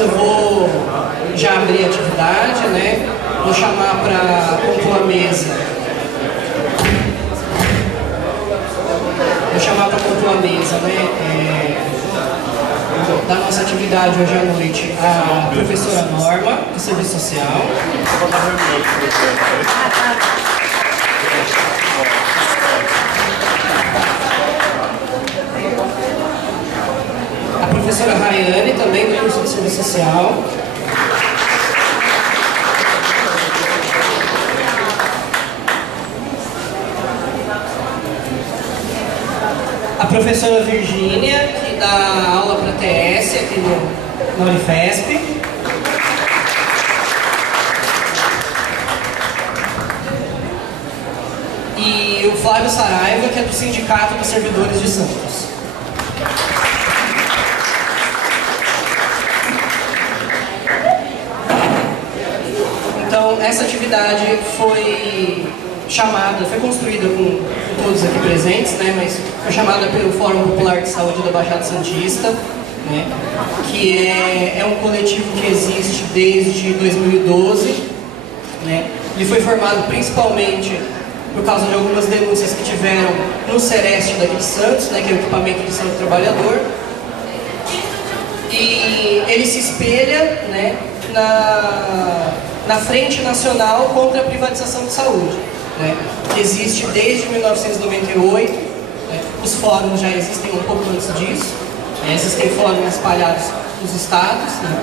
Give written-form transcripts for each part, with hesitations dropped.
Eu vou já abrir a atividade, né? Vou chamar para compor a mesa. Vou chamar para compor a mesa, né? Da nossa atividade hoje à noite, a professora Norma, do Serviço Social. A professora Rayane, também do curso de Serviço Social. A professora Virgínia, que dá aula para TS aqui no Unifesp. E o Flávio Saraiva, que é do Sindicato dos Servidores de Santos. Então, essa atividade foi construída com todos aqui presentes, né, mas foi chamada pelo Fórum Popular de Saúde da Baixada Santista, né, que é um coletivo que existe desde 2012, né. Ele foi formado principalmente por causa de algumas denúncias que tiveram no Sereste daqui de Santos, né, que é o equipamento de saúde do trabalhador, e ele se espelha, né, na Frente Nacional contra a Privatização de Saúde, né, que existe desde 1998, né, os fóruns já existem um pouco antes disso, né, existem fóruns espalhados nos estados, né,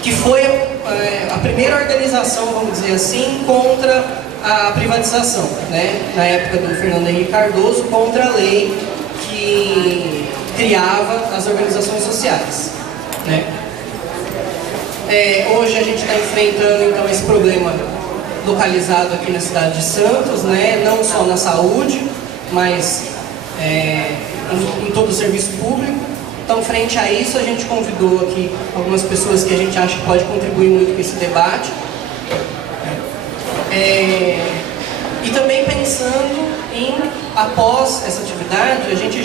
que foi a primeira organização, vamos dizer assim, contra a privatização, né, na época do Fernando Henrique Cardoso, contra a lei que criava as organizações sociais, né. Hoje a gente está enfrentando então esse problema localizado aqui na cidade de Santos, né? Não só na saúde, mas em todo o serviço público. Então, frente a isso, a gente convidou aqui algumas pessoas que a gente acha que pode contribuir muito com esse debate. E também pensando em, após essa atividade, a gente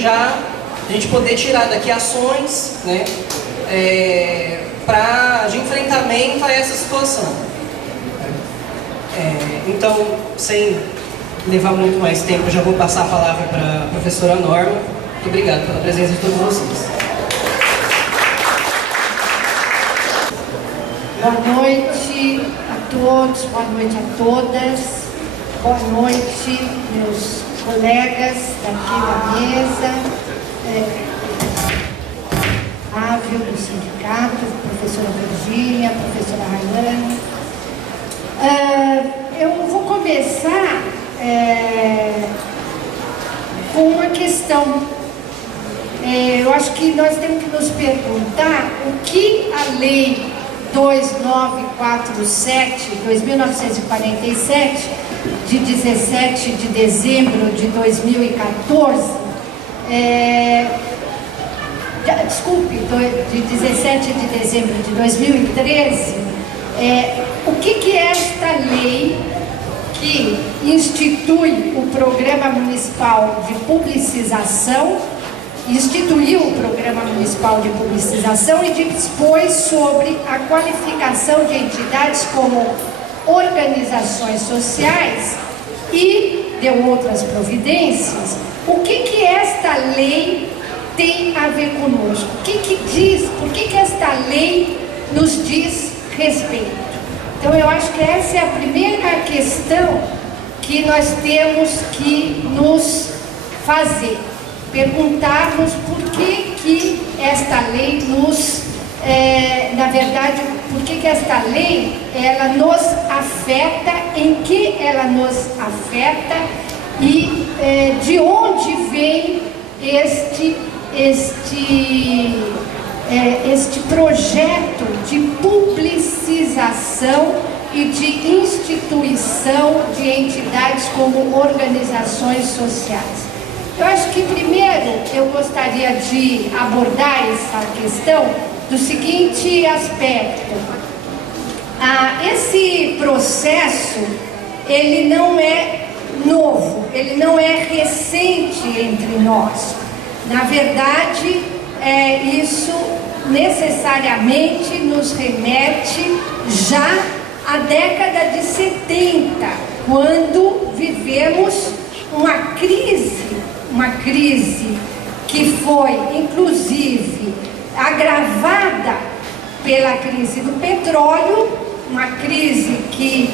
poder tirar daqui ações, né? De enfrentamento a essa situação. Então, sem levar muito mais tempo, eu já vou passar a palavra para a professora Norma. Muito obrigado pela presença de todos vocês. Boa noite a todos, boa noite a todas. Boa noite, meus colegas daqui da mesa. Flávio, do sindicato, professora Virgínia, professora Rayane. Eu vou começar com uma questão. Eu acho que nós temos que nos perguntar o que a Lei 2947, de 17 de dezembro de 2014, de 17 de dezembro de 2013, o que é esta lei que institui o Programa Municipal de Publicização, instituiu o Programa Municipal de Publicização e dispôs sobre a qualificação de entidades como organizações sociais e deu outras providências. O que esta lei tem a ver conosco? O que diz? Por que esta lei nos diz respeito? Então eu acho que essa é a primeira questão que nós temos que nos fazer, perguntarmos por que esta lei nos, na verdade, por que esta lei ela nos afeta, em que ela nos afeta e de onde vem este projeto de publicização e de instituição de entidades como organizações sociais. Eu acho que primeiro eu gostaria de abordar essa questão do seguinte aspecto. Esse processo, ele não é novo, ele não é recente entre nós. Na verdade, isso necessariamente nos remete já à década de 70, quando vivemos uma crise que foi, inclusive, agravada pela crise do petróleo, uma crise que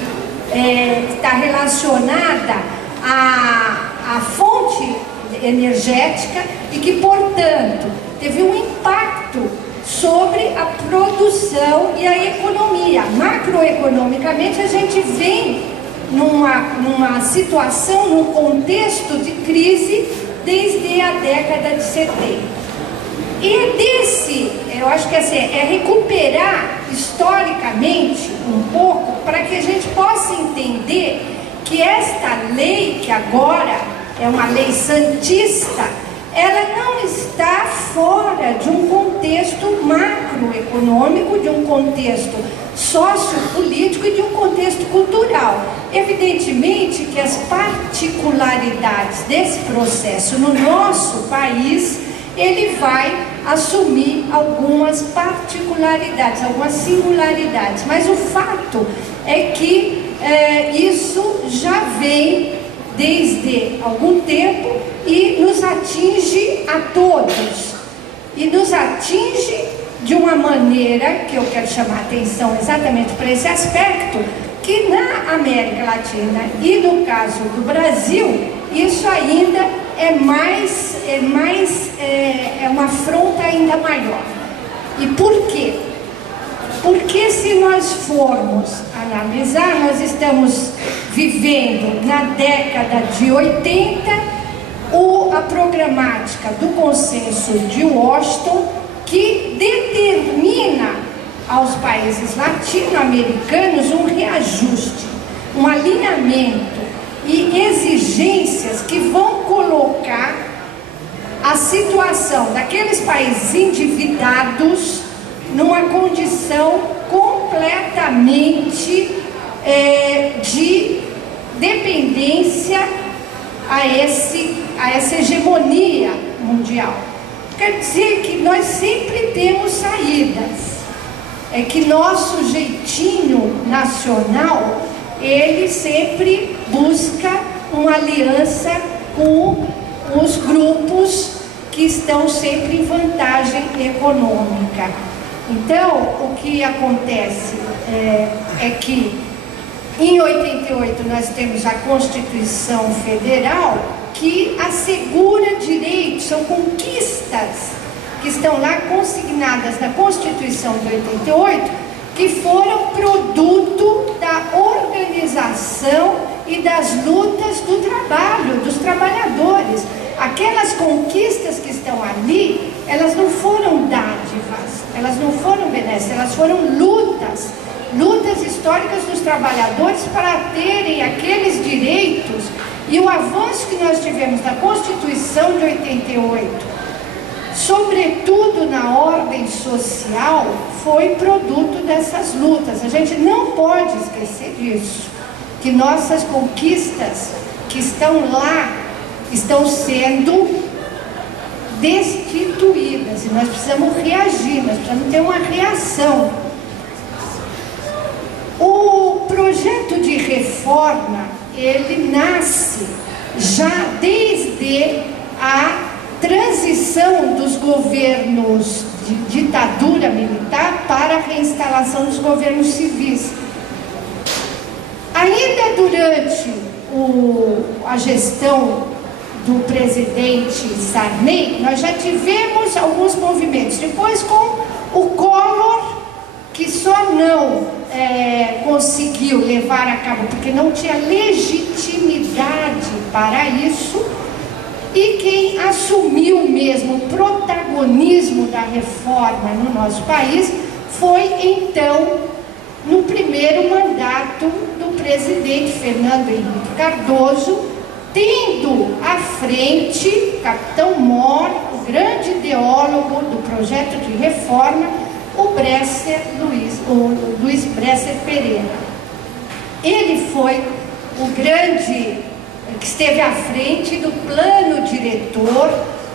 está relacionada à fonte energética e que, portanto, teve um impacto sobre a produção e a economia. Macroeconomicamente, a gente vem numa situação, num contexto de crise desde a década de 70. E eu acho que assim, é recuperar historicamente um pouco para que a gente possa entender que esta lei, que agora é uma lei santista, ela não está fora de um contexto macroeconômico, de um contexto sociopolítico e de um contexto cultural. Evidentemente que as particularidades desse processo no nosso país, ele vai assumir algumas particularidades, algumas singularidades, mas o fato é que isso já vem desde algum tempo e nos atinge a todos, e nos atinge de uma maneira que eu quero chamar a atenção exatamente para esse aspecto, que na América Latina e no caso do Brasil, isso ainda é uma afronta ainda maior. E por quê? Porque se nós formos analisar, nós estamos vivendo na década de 80 a programática do Consenso de Washington, que determina aos países latino-americanos um reajuste, um alinhamento e exigências que vão colocar a situação daqueles países endividados numa condição completamente de dependência a essa hegemonia mundial. Quer dizer que nós sempre temos saídas, é que nosso jeitinho nacional, ele sempre busca uma aliança com os grupos que estão sempre em vantagem econômica. Então, o que acontece é que em 88 nós temos a Constituição Federal, que assegura direitos, são conquistas que estão lá consignadas na Constituição de 88, que foram produto da organização e das lutas do trabalho, dos trabalhadores. Aquelas conquistas que estão ali, elas não foram dádivas, elas não foram benesses, elas foram lutas históricas dos trabalhadores para terem aqueles direitos. E o avanço que nós tivemos na Constituição de 88, sobretudo na ordem social, foi produto dessas lutas. A gente não pode esquecer disso, que nossas conquistas que estão lá estão sendo destituídas, e nós precisamos reagir, nós precisamos ter uma reação. O projeto de reforma, ele nasce já desde a transição dos governos de ditadura militar para a reinstalação dos governos civis. Ainda durante a gestão do presidente Sarney, nós já tivemos alguns movimentos. Depois, com o Collor, que só não conseguiu levar a cabo, porque não tinha legitimidade para isso, e quem assumiu mesmo o protagonismo da reforma no nosso país foi, então, no primeiro mandato do presidente Fernando Henrique Cardoso, tendo à frente o capitão Mor, o grande ideólogo do projeto de reforma, o Luiz Bresser Pereira. Ele foi o grande que esteve à frente do plano diretor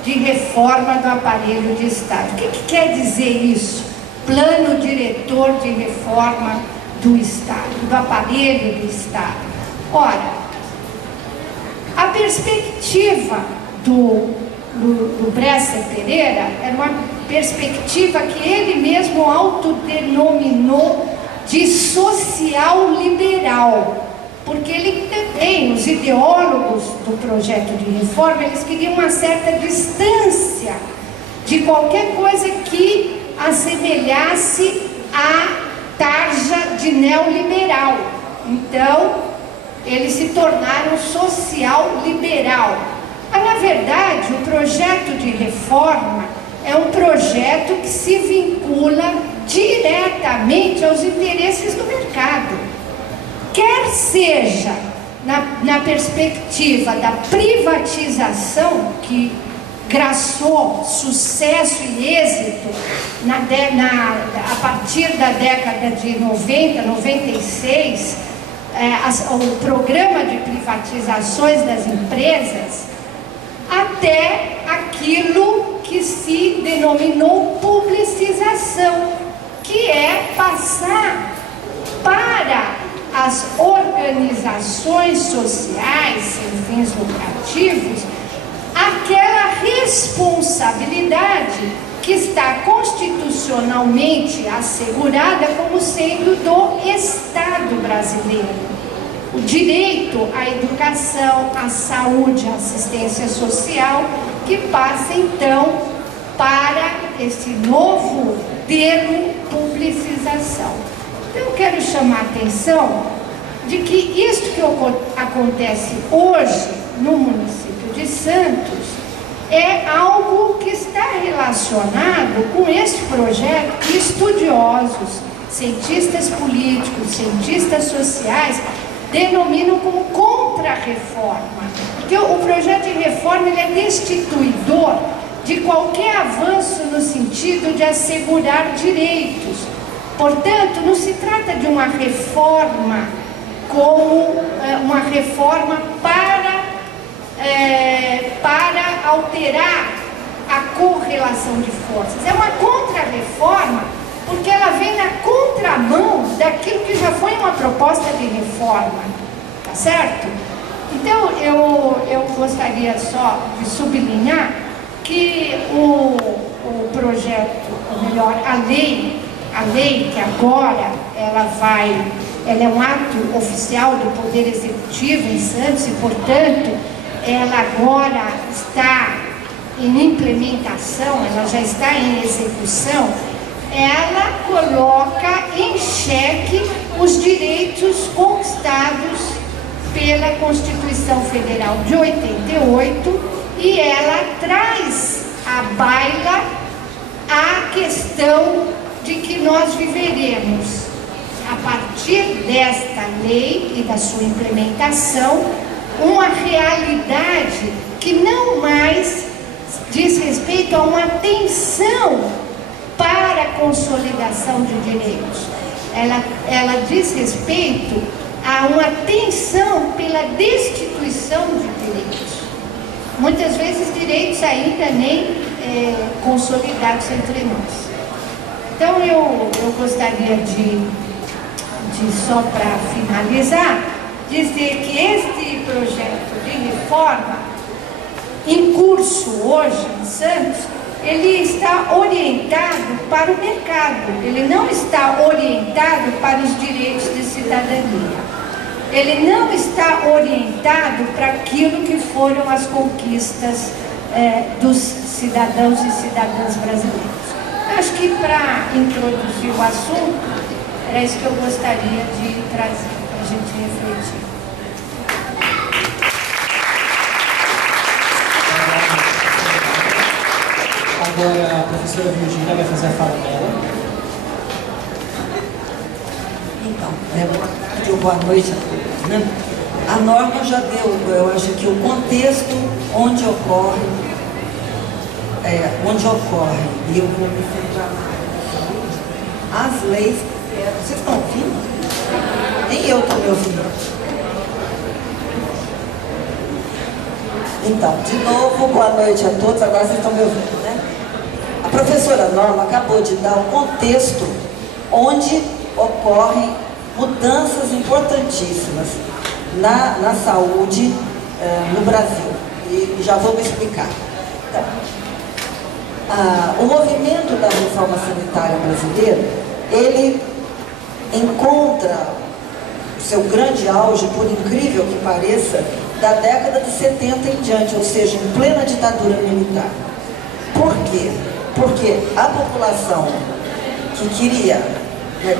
de reforma do aparelho de Estado. O que quer dizer isso? Plano diretor de reforma do Estado, do aparelho do Estado. Ora, a perspectiva do Bresser Pereira era uma perspectiva que ele mesmo autodenominou de social liberal, porque ele também, os ideólogos do projeto de reforma, eles queriam uma certa distância de qualquer coisa que assemelhasse à tarja de neoliberal. Então, eles se tornaram social liberal. Mas, na verdade, o projeto de reforma é um projeto que se vincula diretamente aos interesses do mercado. Quer seja na perspectiva da privatização, que graçou sucesso e êxito a partir da década de 90, 96, o programa de privatizações das empresas, até aquilo que se denominou publicização, que é passar para as organizações sociais sem fins lucrativos aquela responsabilidade que está constitucionalmente assegurada como sendo do Estado brasileiro. O direito à educação, à saúde, à assistência social, que passa então para esse novo termo publicização. Então eu quero chamar a atenção de que isto que acontece hoje no município de Santos é algo que está relacionado com esse projeto que estudiosos, cientistas políticos, cientistas sociais denominam como contra-reforma, porque o projeto de reforma ele é destituidor de qualquer avanço no sentido de assegurar direitos. Portanto, não se trata de uma reforma como uma reforma para alterar a correlação de forças. É uma contra-reforma porque ela vem na contramão daquilo que já foi uma proposta de reforma, tá certo? Então, eu gostaria só de sublinhar que o projeto, ou melhor, a lei que agora ela é um ato oficial do Poder Executivo em Santos e, portanto, ela agora está em implementação, ela já está em execução. Ela coloca em xeque os direitos conquistados pela Constituição Federal de 88 e ela traz à baila a questão de que nós viveremos, a partir desta lei e da sua implementação, uma realidade que não mais diz respeito a uma tensão para a consolidação de direitos. Ela diz respeito a uma tensão pela destituição de direitos. Muitas vezes direitos ainda nem consolidados entre nós. Então eu gostaria de só para finalizar, dizer que este projeto de reforma em curso hoje em Santos, ele está orientado para o mercado, ele não está orientado para os direitos de cidadania, ele não está orientado para aquilo que foram as conquistas dos cidadãos e cidadãs brasileiros. Acho que para introduzir o assunto, era isso que eu gostaria de trazer para a gente refletir. Agora a professora Virgínia vai fazer a fala dela. Então, boa noite a todos, né? A norma já deu, eu acho que o contexto onde ocorre, e eu vou me centrar as leis. Vocês estão ouvindo? Nem eu estou me ouvindo. Então, de novo, boa noite a todos. Agora vocês estão me ouvindo, né? A professora Norma acabou de dar o contexto onde ocorrem mudanças importantíssimas na saúde no Brasil. E já vou me explicar. Então, o movimento da reforma sanitária brasileira, ele encontra o seu grande auge, por incrível que pareça, da década de 70 em diante, ou seja, em plena ditadura militar. Por quê? Porque a população que queria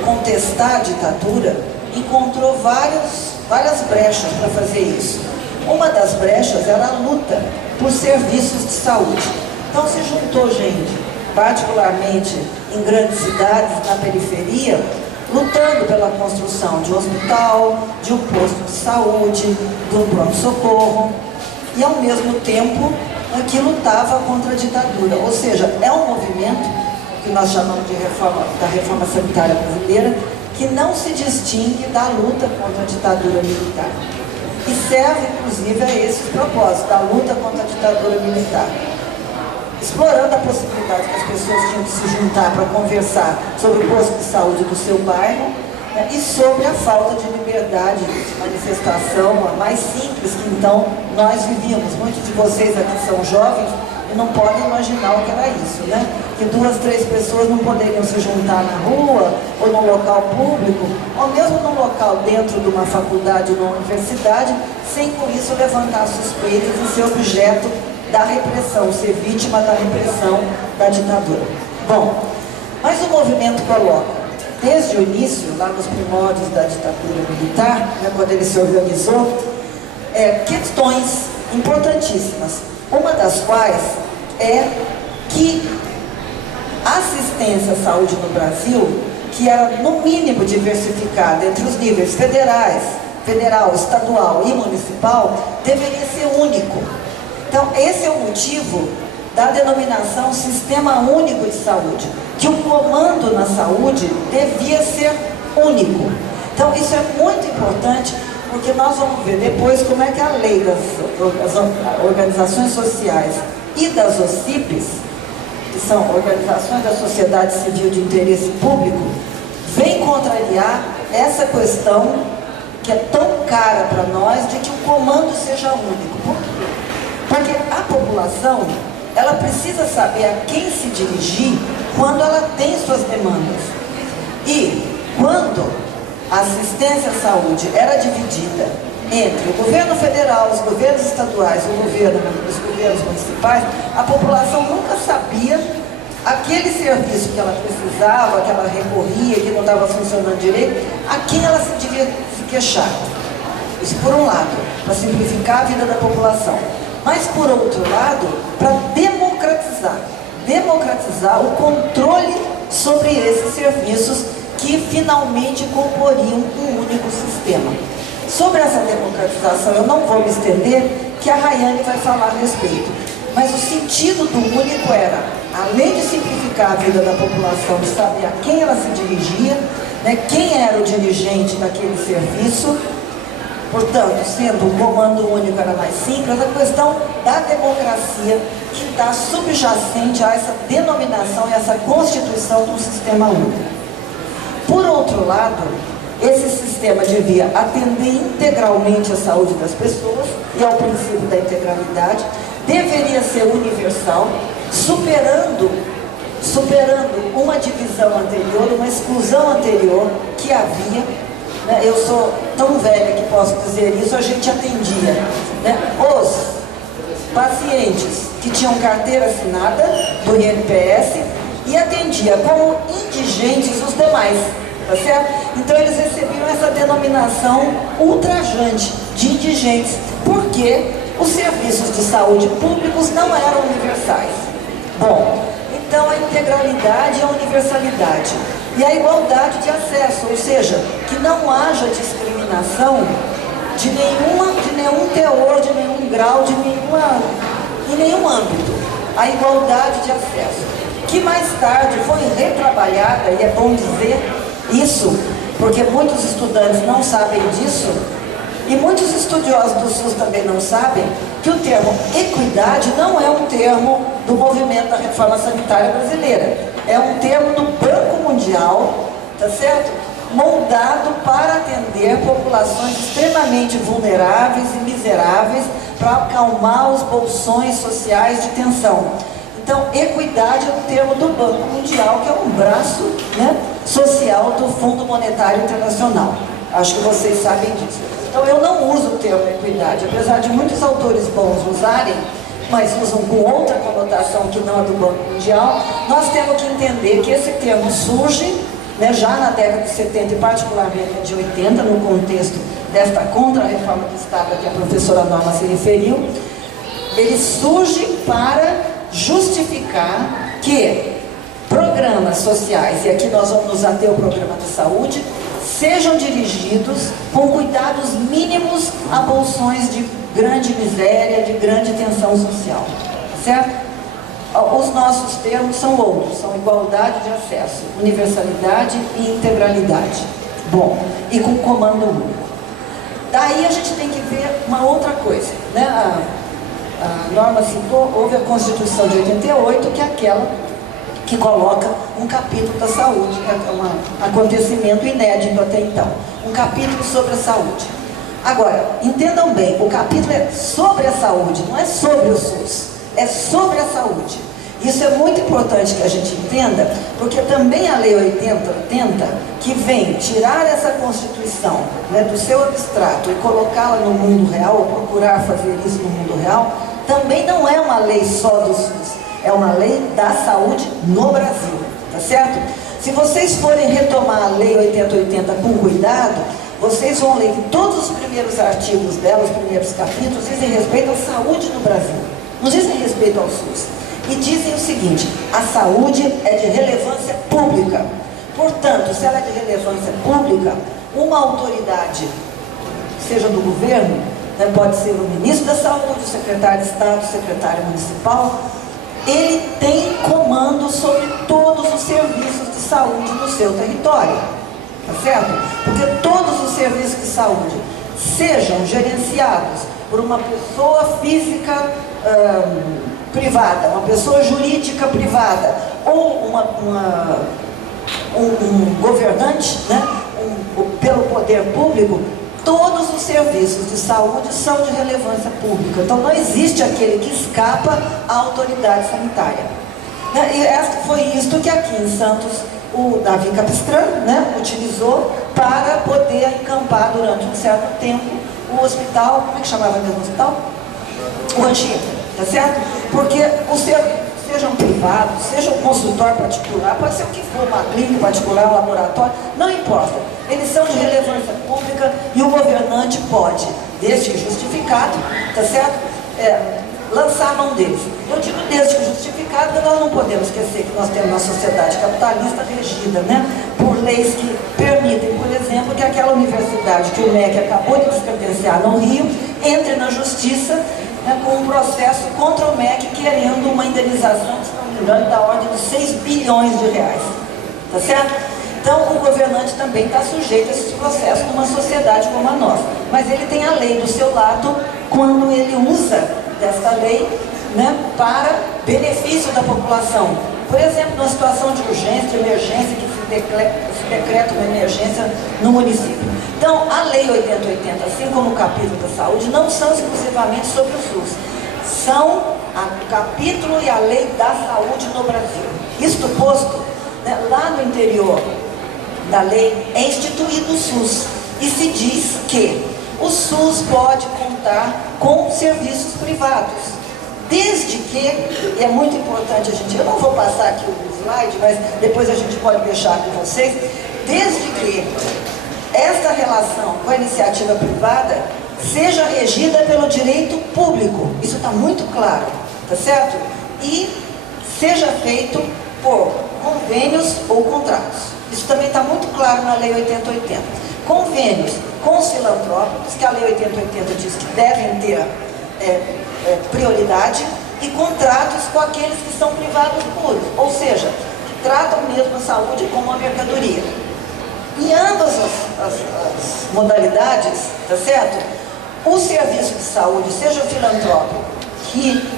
contestar a ditadura encontrou várias brechas para fazer isso. Uma das brechas era a luta por serviços de saúde. Então se juntou gente, particularmente em grandes cidades, na periferia, lutando pela construção de um hospital, de um posto de saúde, de um pronto-socorro, e ao mesmo tempo que lutava contra a ditadura. Ou seja, é um movimento que nós chamamos da reforma sanitária brasileira, que não se distingue da luta contra a ditadura militar. E serve, inclusive, a esses propósitos, da luta contra a ditadura militar. Explorando a possibilidade que as pessoas tinham de se juntar para conversar sobre o posto de saúde do seu bairro, né, e sobre a falta de liberdade de manifestação, a mais simples que então nós vivíamos. Muitos de vocês aqui são jovens e não podem imaginar o que era isso, né? Que 2, 3 pessoas não poderiam se juntar na rua ou num local público, ou mesmo num local dentro de uma faculdade ou uma universidade, sem com isso levantar suspeitas e ser objeto da repressão, ser vítima da repressão da ditadura. Bom, mas o movimento coloca, desde o início, lá nos primórdios da ditadura militar, né, quando ele se organizou, questões importantíssimas. Uma das quais é que a assistência à saúde no Brasil, que era no mínimo diversificada entre os níveis federal, estadual e municipal, deveria ser único. Então, esse é o motivo da denominação Sistema Único de Saúde, que o comando na saúde devia ser único. Então, isso é muito importante, porque nós vamos ver depois como é que a lei das organizações sociais e das OCIPs, que são organizações da sociedade civil de interesse público, vem contrariar essa questão que é tão cara para nós, de que o comando seja único. Por quê? Porque a população, ela precisa saber a quem se dirigir quando ela tem suas demandas. E quando a assistência à saúde era dividida entre o governo federal, os governos estaduais, os governos municipais, a população nunca sabia aquele serviço que ela precisava, que ela recorria, que não estava funcionando direito, a quem ela se devia se queixar. Isso por um lado, para simplificar a vida da população. Mas, por outro lado, para democratizar o controle sobre esses serviços que finalmente comporiam um único sistema. Sobre essa democratização, eu não vou me estender, que a Rayane vai falar a respeito. Mas o sentido do único era, além de simplificar a vida da população, de saber a quem ela se dirigia, né, quem era o dirigente daquele serviço. Portanto, sendo o comando único era mais simples, a questão da democracia que está subjacente a essa denominação e essa constituição de um sistema único. Por outro lado, esse sistema devia atender integralmente a saúde das pessoas e ao princípio da integralidade, deveria ser universal, superando uma divisão anterior, uma exclusão anterior que havia. Eu sou tão velha que posso dizer isso, a gente atendia, né, os pacientes que tinham carteira assinada do INPS e atendia como indigentes os demais, tá certo? Então eles recebiam essa denominação ultrajante de indigentes, porque os serviços de saúde públicos não eram universais. Bom, então a integralidade e a universalidade. E a igualdade de acesso, ou seja, que não haja discriminação de nenhum teor, de nenhum grau, em nenhum âmbito. A igualdade de acesso, que mais tarde foi retrabalhada, e é bom dizer isso, porque muitos estudantes não sabem disso, E muitos estudiosos do SUS também não sabem que o termo equidade não é um termo do movimento da reforma sanitária brasileira. É um termo do Banco Mundial, tá certo? Moldado para atender populações extremamente vulneráveis e miseráveis, para acalmar os bolsões sociais de tensão. Então, equidade é um termo do Banco Mundial, que é um braço, né, social do Fundo Monetário Internacional. Acho que vocês sabem disso. Então, eu não uso o termo equidade, apesar de muitos autores bons usarem, mas usam com outra conotação que não é do Banco Mundial. Nós temos que entender que esse termo surge, né, já na década de 70 e particularmente de 80, no contexto desta contra-reforma do Estado a que a professora Norma se referiu. Ele surge para justificar que programas sociais, e aqui nós vamos nos ater ao programa de saúde, sejam dirigidos com cuidados mínimos a bolsões de grande miséria, de grande tensão social, certo? Os nossos termos são outros, são igualdade de acesso, universalidade e integralidade. Bom, e com comando único. Daí a gente tem que ver uma outra coisa, né? A Norma citou, houve a Constituição de 88, que é aquela que coloca um capítulo da saúde, é um acontecimento inédito até então, um capítulo sobre a saúde. Agora, entendam bem, o capítulo é sobre a saúde, não é sobre o SUS, é sobre a saúde. Isso é muito importante que a gente entenda, porque também a Lei 8080, que vem tirar essa Constituição, né, do seu abstrato e colocá-la no mundo real, ou procurar fazer isso no mundo real, também não é uma lei só do SUS, é uma lei da saúde no Brasil, tá certo? Se vocês forem retomar a Lei 8080 com cuidado, vocês vão ler que todos os primeiros artigos dela, os primeiros capítulos, dizem respeito à saúde no Brasil, não dizem respeito ao SUS. E dizem o seguinte: a saúde é de relevância pública. Portanto, se ela é de relevância pública, uma autoridade, seja do governo, né, pode ser o ministro da Saúde, o secretário de Estado, o secretário municipal, ele tem comando sobre todos os serviços de saúde no seu território, tá certo? Porque todos os serviços de saúde sejam gerenciados por uma pessoa física privada, uma pessoa jurídica privada, ou um governante, né, pelo poder público, todos os serviços de saúde são de relevância pública. Então não existe aquele que escapa à autoridade sanitária. E foi isto que aqui em Santos o Davi Capistrano, né, utilizou para poder encampar durante um certo tempo o hospital, como é que chamava mesmo o hospital? O Anchieta, tá certo? Porque os serviços, sejam privados, seja um consultório particular, pode ser o que for, uma clínica particular, um laboratório, não importa. Eles são de relevância pública e o governante pode, desde que justificado, tá certo? Lançar a mão deles. Eu digo desde que justificado, porque nós não podemos esquecer que nós temos uma sociedade capitalista regida, né, por leis que permitem, por exemplo, que aquela universidade que o MEC acabou de descredenciar no Rio, entre na justiça, né, com um processo contra o MEC querendo uma indenização, se não me engano, da ordem de 6 bilhões de reais. Tá certo? Então, o governante também está sujeito a esse processo numa sociedade como a nossa. Mas ele tem a lei do seu lado quando ele usa desta lei, né, para benefício da população. Por exemplo, numa situação de urgência, de emergência, que se decreta uma emergência no município. Então, a Lei 8080, assim como o capítulo da saúde, não são exclusivamente sobre o SUS. São o capítulo e a lei da saúde no Brasil. Isto posto, né, lá no interior da lei é instituído o SUS. E se diz que o SUS pode contar com serviços privados. Desde que, e é muito importante a gente, eu não vou passar aqui o slide, mas depois a gente pode deixar com vocês, desde que esta relação com a iniciativa privada seja regida pelo direito público, isso está muito claro, tá certo? E seja feito por convênios ou contratos, isso também está muito claro na Lei 8080. Convênios com os filantrópicos, que a Lei 8080 diz que devem ter prioridade, e contratos com aqueles que são privados puros, ou seja, que tratam mesmo a saúde como uma mercadoria. E ambas as modalidades, tá certo? O serviço de saúde, seja o filantrópico, que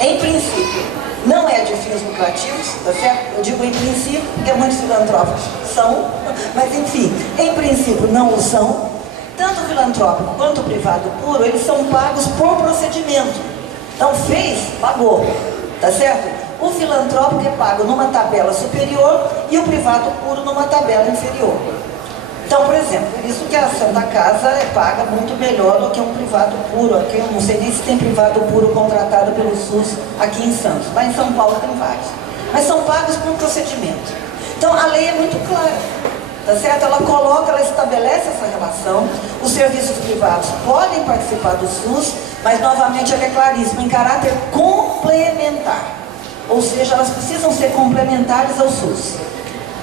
em princípio não é de fins lucrativos, tá certo? Eu digo em princípio, porque muitos filantrópicos são, mas enfim, em princípio não o são. Tanto o filantrópico quanto o privado puro, eles são pagos por procedimento. Então fez, pagou, tá certo? O filantrópico é pago numa tabela superior e o privado puro numa tabela inferior. Então, por exemplo, por isso que a Santa Casa é paga muito melhor do que um privado puro. Aqui eu não sei nem se tem privado puro contratado pelo SUS aqui em Santos, mas em São Paulo tem vários. Mas são pagos por procedimento. Então a lei é muito clara, tá certo? Ela coloca, ela estabelece essa relação. Os serviços privados podem participar do SUS, mas novamente ela é claríssima, em caráter complementar. Ou seja, elas precisam ser complementares ao SUS.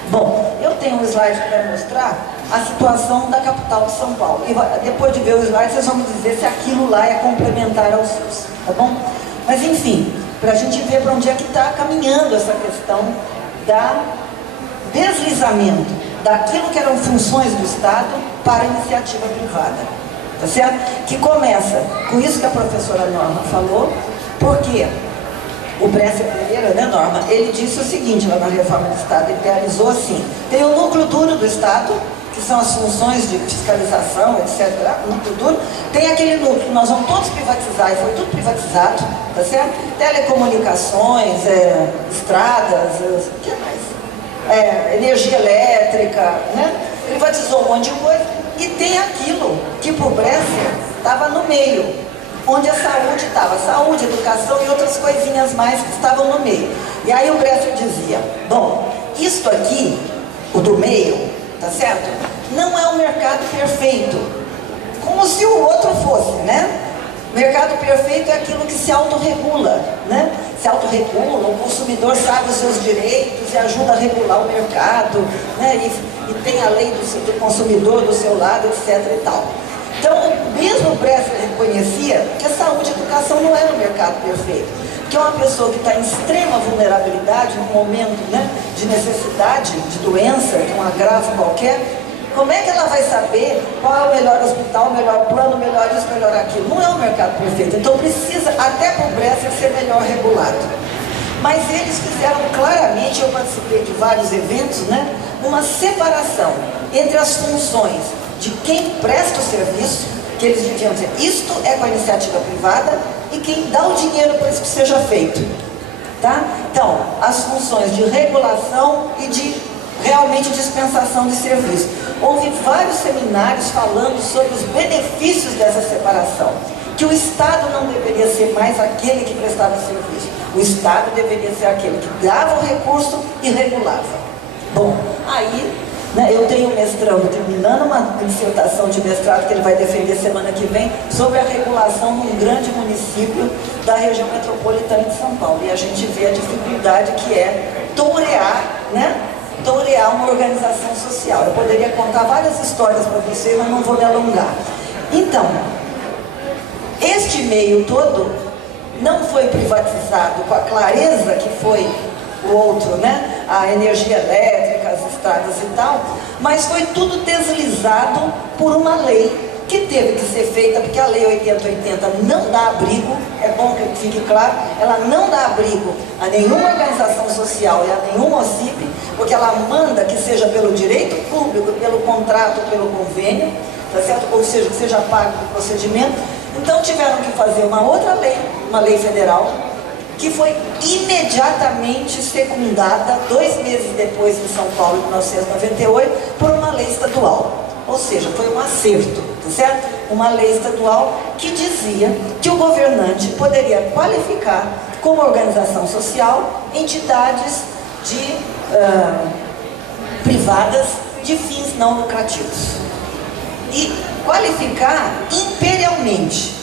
Bom, eu tenho um slide para mostrar a situação da capital de São Paulo. E depois de ver o slide, vocês vão me dizer se aquilo lá é complementar ao SUS, tá bom? Mas enfim, para a gente ver para onde é que está caminhando essa questão da deslizamento daquilo que eram funções do Estado para a iniciativa privada, tá certo? Que começa com isso que a professora Norma falou, porque o Bresser Pereira, né, Norma, ele disse o seguinte lá na reforma do Estado, ele realizou assim: tem o núcleo duro do Estado, que são as funções de fiscalização, etc., núcleo duro, tem aquele núcleo que nós vamos todos privatizar, e foi tudo privatizado, tá certo? Telecomunicações, estradas, o que mais? Energia elétrica, né? Privatizou um monte de coisa, e tem aquilo que por Bresser estava no meio, onde a saúde estava, saúde, educação e outras coisinhas mais que estavam no meio. E aí o Bresser dizia, bom, isto aqui, o do meio, tá certo? Não é um mercado perfeito, como se o outro fosse, né? Mercado perfeito é aquilo que se autorregula, né? Se autorregula, o consumidor sabe os seus direitos e ajuda a regular o mercado, né? E tem a lei do consumidor do seu lado, etc. e tal. Então, mesmo o Bresser reconhecia que a saúde e a educação não era um mercado perfeito. Porque uma pessoa que está em extrema vulnerabilidade, num momento, né, de necessidade, de doença, de um agravo qualquer, como é que ela vai saber qual é o melhor hospital, o melhor plano, o melhor isso, o melhor aquilo? Não é um mercado perfeito. Então precisa, até para o Bresser, ser melhor regulado. Mas eles fizeram claramente, eu participei de vários eventos, né, uma separação entre as funções de quem presta o serviço, que eles deviam dizer, isto é com a iniciativa privada, e quem dá o dinheiro para isso que seja feito. Tá? Então, as funções de regulação e de realmente dispensação de serviço. Houve vários seminários falando sobre os benefícios dessa separação, que o Estado não deveria ser mais aquele que prestava serviço. O Estado deveria ser aquele que dava o recurso e regulava. Bom, aí, né, eu tenho um mestrando, terminando uma dissertação de mestrado que ele vai defender semana que vem, sobre a regulação num grande município da região metropolitana de São Paulo. E a gente vê a dificuldade que é tourear, né? Tourear uma organização social. Eu poderia contar várias histórias para vocês, mas não vou me alongar. Então, este meio todo não foi privatizado com a clareza que foi o outro, né? A energia elétrica, as estradas e tal, mas foi tudo deslizado por uma lei que teve que ser feita, porque a lei 8080 não dá abrigo, é bom que fique claro, ela não dá abrigo a nenhuma organização social e a nenhum OCIP, porque ela manda que seja pelo direito público, pelo contrato, pelo convênio, tá certo? Ou seja, que seja pago o procedimento. Então tiveram que fazer uma outra lei, uma lei federal, que foi imediatamente secundada 2 meses depois em São Paulo, em 1998, por uma lei estadual. Ou seja, foi um acerto, tá certo? Uma lei estadual que dizia que o governante poderia qualificar como organização social entidades privadas de fins não lucrativos. E qualificar imperialmente.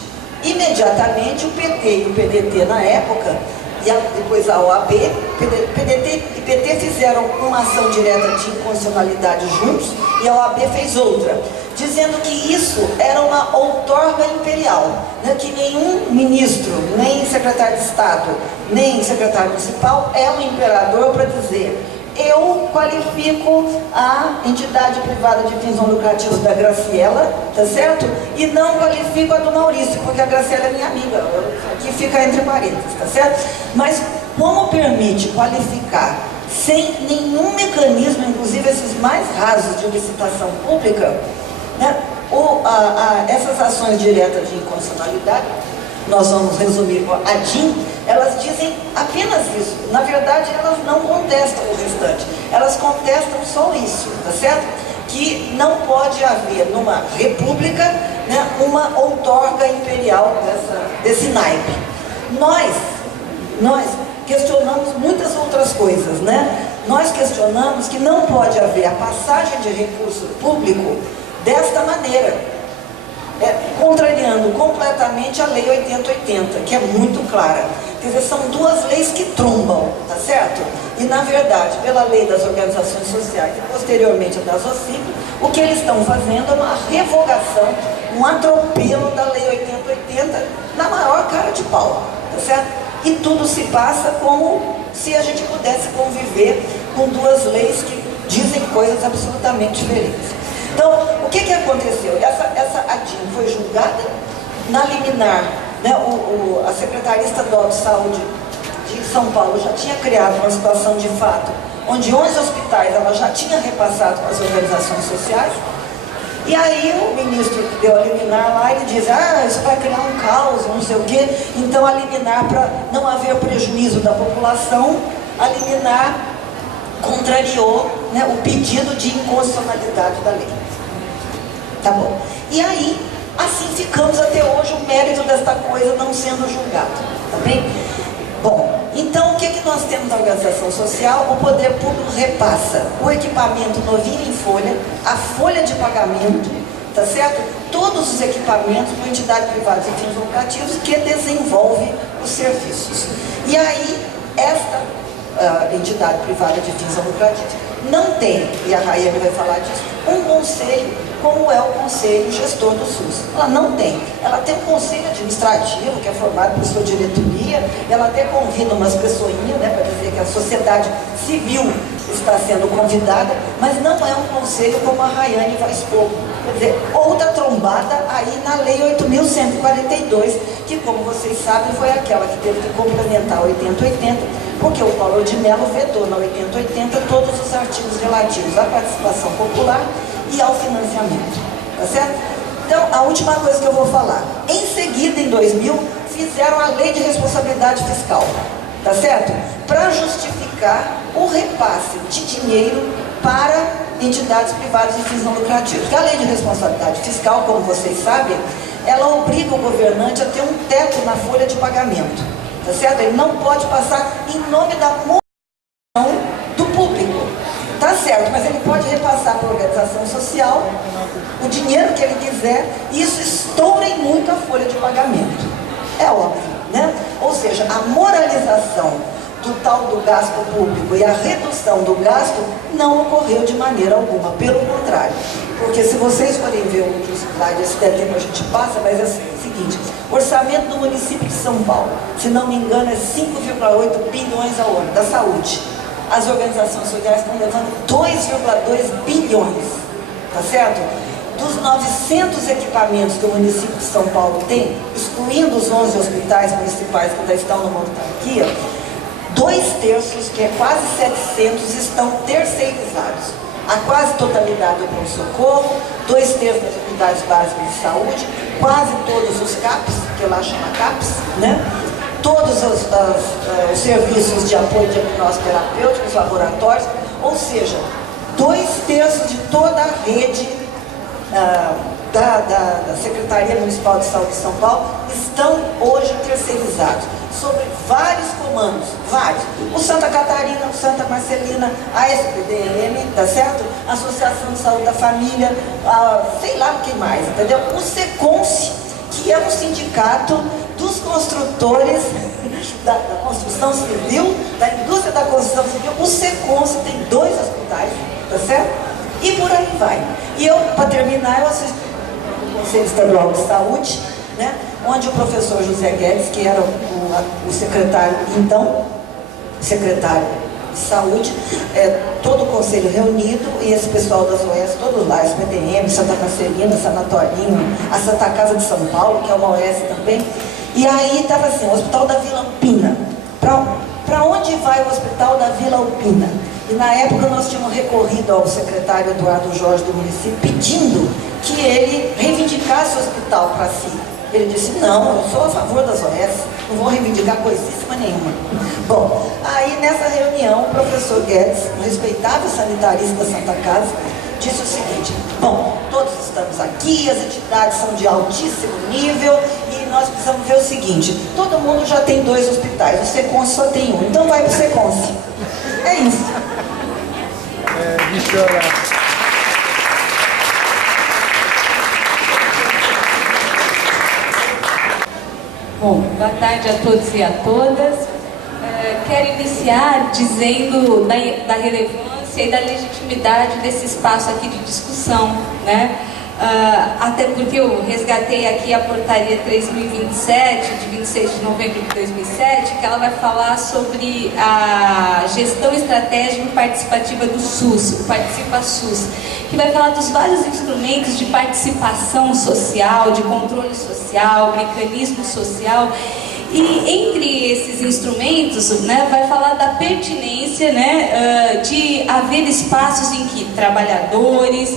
Imediatamente o PT e o PDT na época, e depois a OAB, PDT e PT fizeram uma ação direta de inconstitucionalidade juntos, e a OAB fez outra, dizendo que isso era uma outorga imperial, né, que nenhum ministro, nem secretário de Estado, nem secretário municipal é um imperador para dizer eu qualifico a entidade privada de fins não lucrativos da Graciela, tá certo? E não qualifico a do Maurício, porque a Graciela é minha amiga, que fica entre parênteses, tá certo? Mas como permite qualificar sem nenhum mecanismo, inclusive esses mais rasos de licitação pública, né? Essas ações diretas de inconstitucionalidade, nós vamos resumir com a DIN, elas dizem apenas isso. Na verdade, elas não contestam o restante. Elas contestam só isso, tá certo? Que não pode haver numa república, né, uma outorga imperial desse naipe. Nós questionamos muitas outras coisas, né? Nós questionamos que não pode haver a passagem de recurso público desta maneira, contrariando completamente a Lei 8080, que é muito clara. Quer dizer, são duas leis que trombam, tá certo? E, na verdade, pela Lei das Organizações Sociais e, posteriormente, a das OCIP, o que eles estão fazendo é uma revogação, um atropelo da Lei 8080 na maior cara de pau, tá certo? E tudo se passa como se a gente pudesse conviver com duas leis que dizem coisas absolutamente diferentes. Então, o que aconteceu? Essa ADIM foi julgada na liminar, né? A Secretaria Estadual de Saúde de São Paulo já tinha criado uma situação de fato, onde 11 hospitais ela já tinha repassado para as organizações sociais, e aí o ministro que deu a liminar lá, ele diz, isso vai criar um caos, não sei o quê, então a liminar, para não haver prejuízo da população, a liminar contrariou, né, o pedido de inconstitucionalidade da lei. Tá bom. E aí, assim ficamos até hoje, o mérito desta coisa não sendo julgado, tá bem? Bom, então o que nós temos na organização social? O poder público repassa o equipamento novinho em folha, a folha de pagamento, tá certo? Todos os equipamentos para entidade privada de fins lucrativos que desenvolve os serviços. E aí, esta entidade privada de fins lucrativos não tem, e a Raiane vai falar disso, um conselho como é o conselho gestor do SUS. Ela não tem. Ela tem um conselho administrativo que é formado por sua diretoria, ela até convida umas pessoinhas, né, para dizer que a sociedade civil está sendo convidada, mas não é um conselho como a Raiane vai expor. Quer dizer, outra trombada aí na Lei 8.142, que, como vocês sabem, foi aquela que teve que complementar a 8080, porque o Paulo de Mello vetou na 8080 todos os artigos relativos à participação popular e ao financiamento, tá certo? Então, a última coisa que eu vou falar. Em seguida, em 2000, fizeram a Lei de Responsabilidade Fiscal, tá certo? Para justificar o repasse de dinheiro para entidades privadas de fins não lucrativos. Porque a Lei de Responsabilidade Fiscal, como vocês sabem, ela obriga o governante a ter um teto na folha de pagamento, tá certo? Ele não pode passar em nome da moção do público. Tá certo, mas ele pode repassar para a organização social o dinheiro que ele quiser, e isso estoura em muito a folha de pagamento. É óbvio, né? Ou seja, a moralização do tal do gasto público e a redução do gasto não ocorreu de maneira alguma, pelo contrário. Porque se vocês forem ver outros slides, esse tempo a gente passa, mas é o seguinte, o orçamento do município de São Paulo, se não me engano, é 5,8 bilhões ao ano, da saúde. As organizações sociais estão levando 2,2 bilhões, tá certo? Dos 900 equipamentos que o município de São Paulo tem, excluindo os 11 hospitais municipais que ainda estão numa autarquia, 2/3, que é quase 700, estão terceirizados. A quase totalidade do pronto-socorro, 2/3 das unidades básicas de saúde, quase todos os CAPs, que lá chama CAPs, né? Todos os serviços de apoio diagnóstico terapêutico, os laboratórios, ou seja, 2/3 de toda a rede da Secretaria Municipal de Saúde de São Paulo estão hoje terceirizados, sobre vários comandos, vários. O Santa Catarina, o Santa Marcelina, a SPDM, tá certo? A Associação de Saúde da Família, sei lá o que mais, entendeu? O SECONSE, que é um sindicato dos construtores da construção civil, da indústria da construção civil. O SECONSE tem 2 hospitais, tá certo? E por aí vai. E eu, para terminar, eu assisti o Conselho Estadual de Saúde, né, onde o professor José Guedes, que era o secretário, então, secretário de saúde, todo o conselho reunido, e esse pessoal das OS, todos lá, SPDM, Santa Cacerina, Sanatorinho, a Santa Casa de São Paulo, que é uma OS também. E aí estava assim, o Hospital da Vila Alpina. Para onde vai o Hospital da Vila Alpina? E na época nós tínhamos recorrido ao secretário Eduardo Jorge do município pedindo que ele reivindicasse o hospital para si. Ele disse, não, eu sou a favor das OS, não vou reivindicar coisíssima nenhuma. Bom, aí nessa reunião o professor Guedes, um respeitável sanitarista da Santa Casa, disse o seguinte, bom, todos estamos aqui, as entidades são de altíssimo nível e nós precisamos ver o seguinte, todo mundo já tem 2 hospitais, o Seconce só tem um, então vai para o Seconce. É isso. Bom, boa tarde a todos e a todas. Quero iniciar dizendo da relevância e da legitimidade desse espaço aqui de discussão, né? Até porque eu resgatei aqui a portaria 3027, de 26 de novembro de 2007, que ela vai falar sobre a gestão estratégica e participativa do SUS, o Participa SUS, que vai falar dos vários instrumentos de participação social, de controle social, mecanismo social. E entre esses instrumentos, né, vai falar da pertinência, né, de haver espaços em que trabalhadores,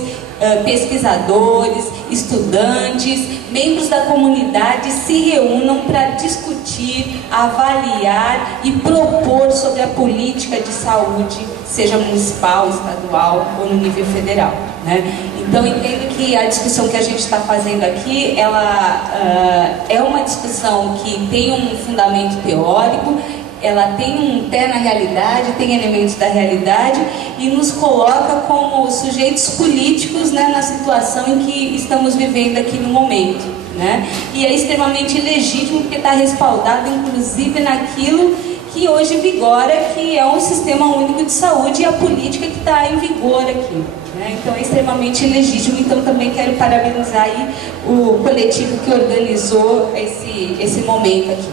pesquisadores, estudantes, membros da comunidade se reúnam para discutir, avaliar e propor sobre a política de saúde, seja municipal, estadual ou no nível federal, né? Então, entendo que a discussão que a gente está fazendo aqui, ela é uma discussão que tem um fundamento teórico, ela tem um pé na realidade, tem elementos da realidade e nos coloca como sujeitos políticos, né, na situação em que estamos vivendo aqui no momento, né? E é extremamente legítimo porque está respaldado, inclusive, naquilo que hoje vigora, que é um sistema único de saúde e a política que está em vigor aqui. Então é extremamente legítimo, então também quero parabenizar aí o coletivo que organizou esse momento aqui,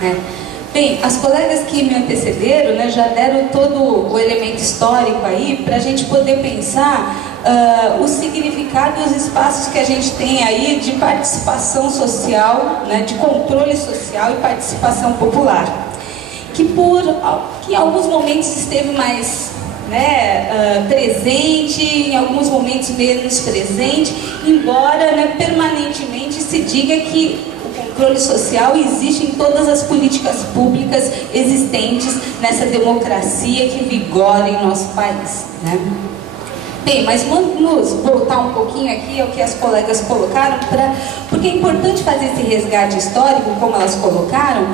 né? Bem, as colegas que me antecederam, né, já deram todo o elemento histórico aí para a gente poder pensar o significado dos espaços que a gente tem aí de participação social, né, de controle social e participação popular, que em alguns momentos esteve mais, né, presente, em alguns momentos menos presente, embora, né, permanentemente se diga que o controle social existe em todas as políticas públicas existentes nessa democracia que vigora em nosso país, né? Bem, mas vamos voltar um pouquinho aqui ao que as colegas colocaram, porque é importante fazer esse resgate histórico, como elas colocaram,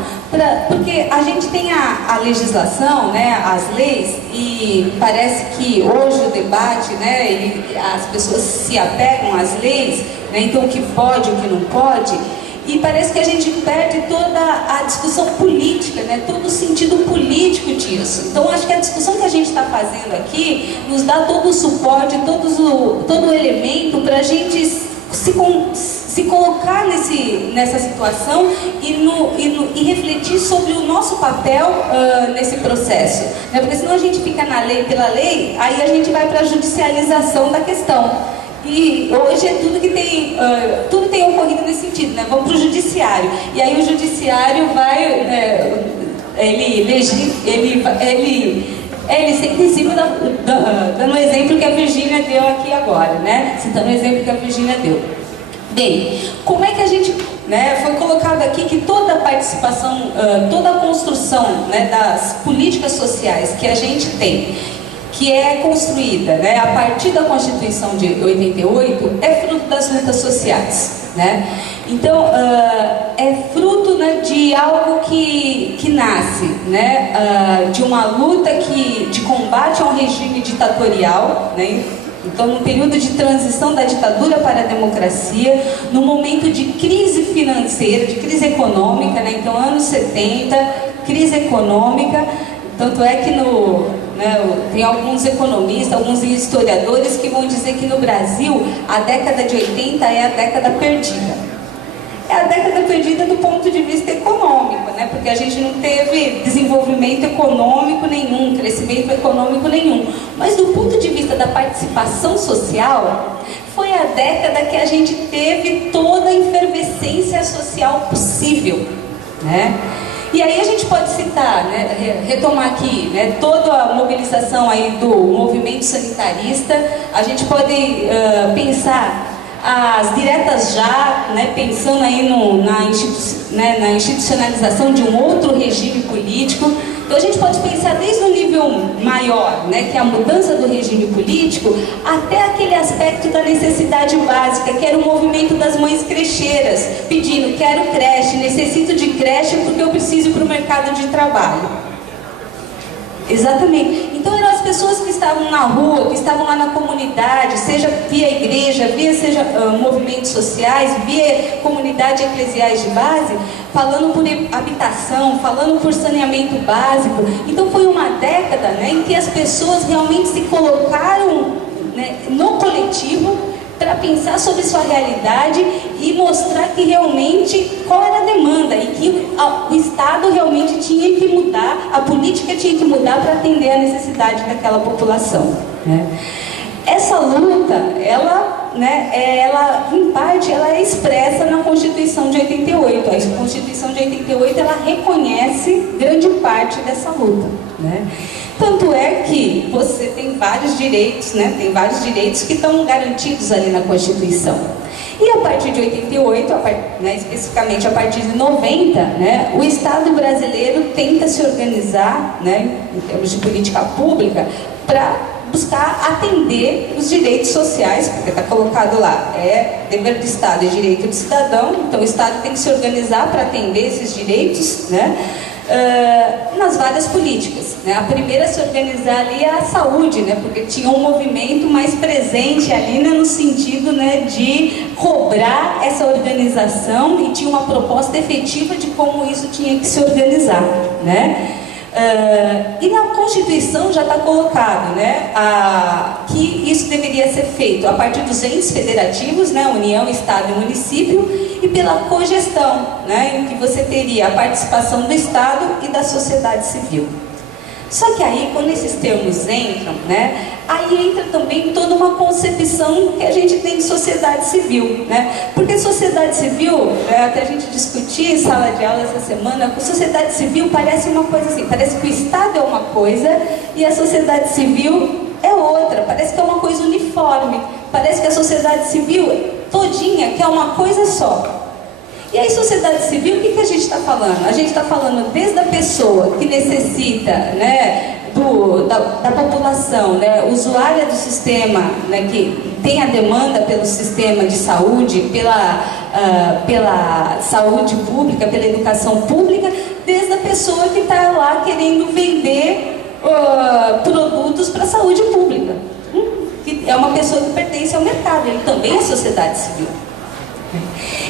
porque a gente tem a legislação, né, as leis, e parece que hoje o debate, né, as pessoas se apegam às leis, né, então o que pode, o que não pode, e parece que a gente perde toda a discussão política, né? Todo o sentido político disso. Então, acho que a discussão que a gente está fazendo aqui nos dá todo o suporte, todo o elemento para a gente se colocar nessa situação e refletir sobre o nosso papel nesse processo, né? Porque senão a gente fica na lei pela lei, aí a gente vai para a judicialização da questão. E hoje é tudo tem ocorrido nesse sentido, né? Vamos para o judiciário. E aí o judiciário vai, ele sempre em cima dando o exemplo que a Virgínia deu aqui agora, né? Citando o exemplo que a Virgínia deu. Bem, como é que a gente, né, foi colocado aqui que toda a participação, toda a construção, né, das políticas sociais que a gente tem, que é construída, né, a partir da Constituição de 88, é fruto das lutas sociais, né? Então, é fruto, né, de algo que nasce, né, de uma luta de combate a um regime ditatorial, né? Então, no período de transição da ditadura para a democracia, no momento de crise financeira, de crise econômica, né? Então, anos 70, crise econômica, tanto é que tem alguns economistas, alguns historiadores que vão dizer que no Brasil a década de 80 é a década perdida. é a década perdida do ponto de vista econômico, né? Porque a gente não teve desenvolvimento econômico nenhum, crescimento econômico nenhum. Mas do ponto de vista da participação social, foi a década que a gente teve toda a efervescência social possível, né? E aí a gente pode citar, né, retomar aqui, né, toda a mobilização aí do movimento sanitarista. A gente pode pensar as diretas já, né, pensando aí na institucionalização de um outro regime político. Então a gente pode pensar desde um nível maior, né, que é a mudança do regime político, até aquele aspecto da necessidade básica, que era o movimento das mães crecheiras, pedindo: quero creche, necessito de creche porque eu preciso ir para o mercado de trabalho. Exatamente. Então eram as pessoas que estavam na rua, que estavam lá na comunidade, seja via igreja, seja movimentos sociais, via comunidade eclesiais de base, falando por habitação, falando por saneamento básico. Então foi uma década, né, em que as pessoas realmente se colocaram, né, no coletivo, para pensar sobre sua realidade e mostrar que realmente qual era a demanda e que o Estado realmente tinha que mudar, a política tinha que mudar para atender a necessidade daquela população, né? Essa luta, ela, em parte, ela é expressa na Constituição de 88. A Constituição de 88, ela reconhece grande parte dessa luta, né? Tanto é que você tem vários direitos, né? Tem vários direitos que estão garantidos ali na Constituição. E a partir de 88, especificamente a partir de 90, né, o Estado brasileiro tenta se organizar, né, em termos de política pública, para buscar atender os direitos sociais, porque está colocado lá, é dever do Estado e direito do cidadão. Então o Estado tem que se organizar para atender esses direitos, né, nas várias políticas, né? A primeira a se organizar ali é a saúde, né, porque tinha um movimento mais presente ali, né, no sentido, né, de cobrar essa organização, e tinha uma proposta efetiva de como isso tinha que se organizar, né? E na Constituição já está colocado, né, que isso deveria ser feito a partir dos entes federativos, né, União, Estado e Município, e pela cogestão, né, em que você teria a participação do Estado e da sociedade civil. Só que aí, quando esses termos entram, né, aí entra também toda uma concepção que a gente tem de sociedade civil, né? Porque sociedade civil, até a gente discutir em sala de aula essa semana, a sociedade civil parece uma coisa assim, parece que o Estado é uma coisa e a sociedade civil é outra, parece que é uma coisa uniforme, parece que a sociedade civil todinha quer uma coisa só. E aí, sociedade civil, o que a gente está falando? A gente está falando desde a pessoa que necessita, né, da população, né, usuária do sistema, né, que tem a demanda pelo sistema de saúde, pela saúde pública, pela educação pública, desde a pessoa que está lá querendo vender produtos para a saúde pública. Que é uma pessoa que pertence ao mercado, ele também é sociedade civil.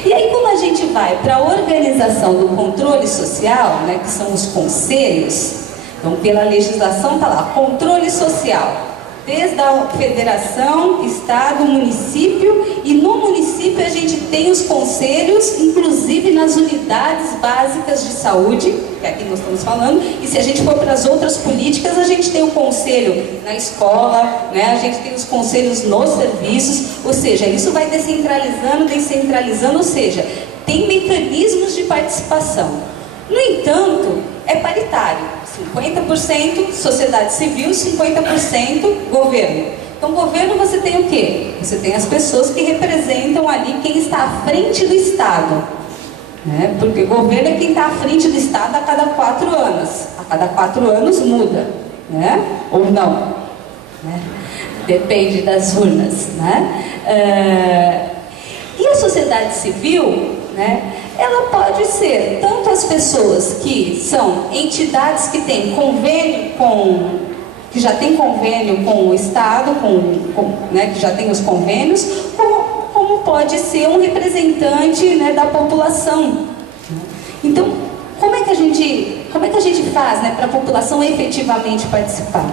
E aí, quando a gente vai para a organização do controle social, né, que são os conselhos, então pela legislação está lá, controle social, desde a federação, estado, município, e no município a gente tem os conselhos, inclusive nas unidades básicas de saúde, que é aqui nós estamos falando, e se a gente for para as outras políticas, a gente tem o conselho na escola, né, a gente tem os conselhos nos serviços, ou seja, isso vai descentralizando, ou seja, tem mecanismos de participação. No entanto, é paritário. 50% sociedade civil, 50% governo. Então, governo você tem o quê? Você tem as pessoas que representam ali quem está à frente do Estado, né? Porque governo é quem está à frente do Estado a cada 4 anos. A cada 4 anos muda, né? Ou não, né? Depende das urnas, né? E a sociedade civil, né, ela pode ser tanto as pessoas que são entidades que têm convênio que já tem convênio com o Estado, né, que já tem os convênios, como pode ser um representante, né, da população. Então, como é que a gente faz, né, para a população efetivamente participar?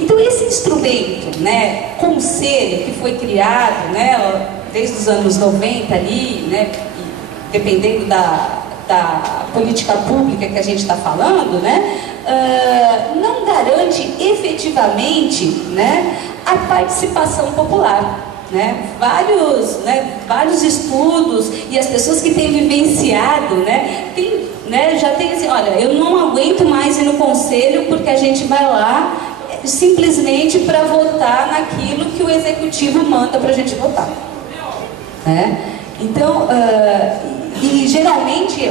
Então, esse instrumento, né, conselho que foi criado, né, desde os anos 90 ali, né, dependendo da política pública que a gente está falando, né, não garante efetivamente, né, a participação popular. Né? Vários estudos e as pessoas que têm vivenciado, já tem assim, olha, eu não aguento mais ir no conselho porque a gente vai lá simplesmente para votar naquilo que o executivo manda para a gente votar. Né? Então, e geralmente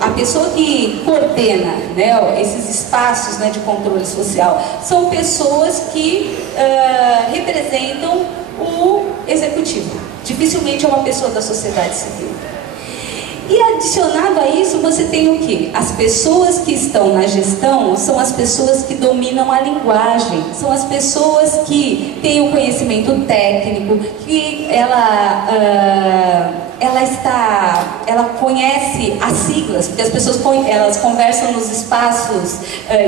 a pessoa que coordena, né, esses espaços, né, de controle social são pessoas que representam o executivo. Dificilmente é uma pessoa da sociedade civil. E adicionado a isso, você tem o quê? As pessoas que estão na gestão são as pessoas que dominam a linguagem, são as pessoas que têm o conhecimento técnico, que ela conhece as siglas, porque as pessoas elas conversam nos espaços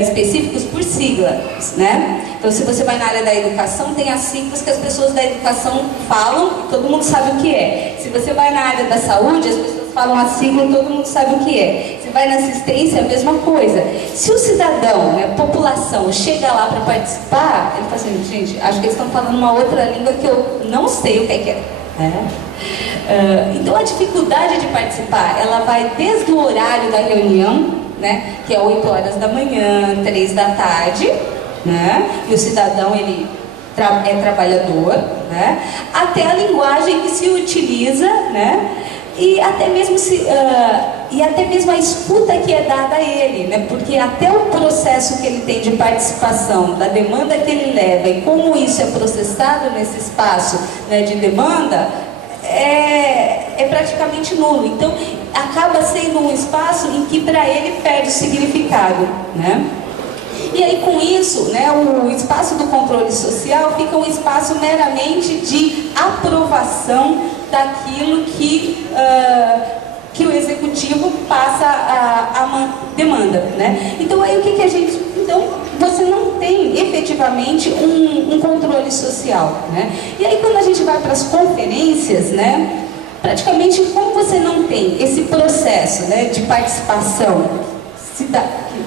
específicos por siglas, né? Então, se você vai na área da educação, tem as siglas que as pessoas da educação falam e todo mundo sabe o que é. Se você vai na área da saúde, as pessoas falam a sigla e todo mundo sabe o que é. Você vai na assistência, a mesma coisa. Se o cidadão, né, a população, chega lá para participar, ele fala assim, gente, acho que eles estão falando uma outra língua que eu não sei o que é. Então, a dificuldade de participar, ela vai desde o horário da reunião, né, que é 8 horas da manhã, 3 da tarde, né, e o cidadão, ele é trabalhador, né, até a linguagem que se utiliza, né, e até mesmo a escuta que é dada a ele, né? Porque até o processo que ele tem de participação, da demanda que ele leva e como isso é processado nesse espaço, né, de demanda, é praticamente nulo. Então, acaba sendo um espaço em que para ele perde o significado, né? E aí, com isso, né, o espaço do controle social fica um espaço meramente de aprovação daquilo que o executivo passa a demanda, né? Então, aí o que a gente... Então, você não tem efetivamente um controle social, né? E aí, quando a gente vai para as conferências, né, praticamente, como você não tem esse processo, né, de participação,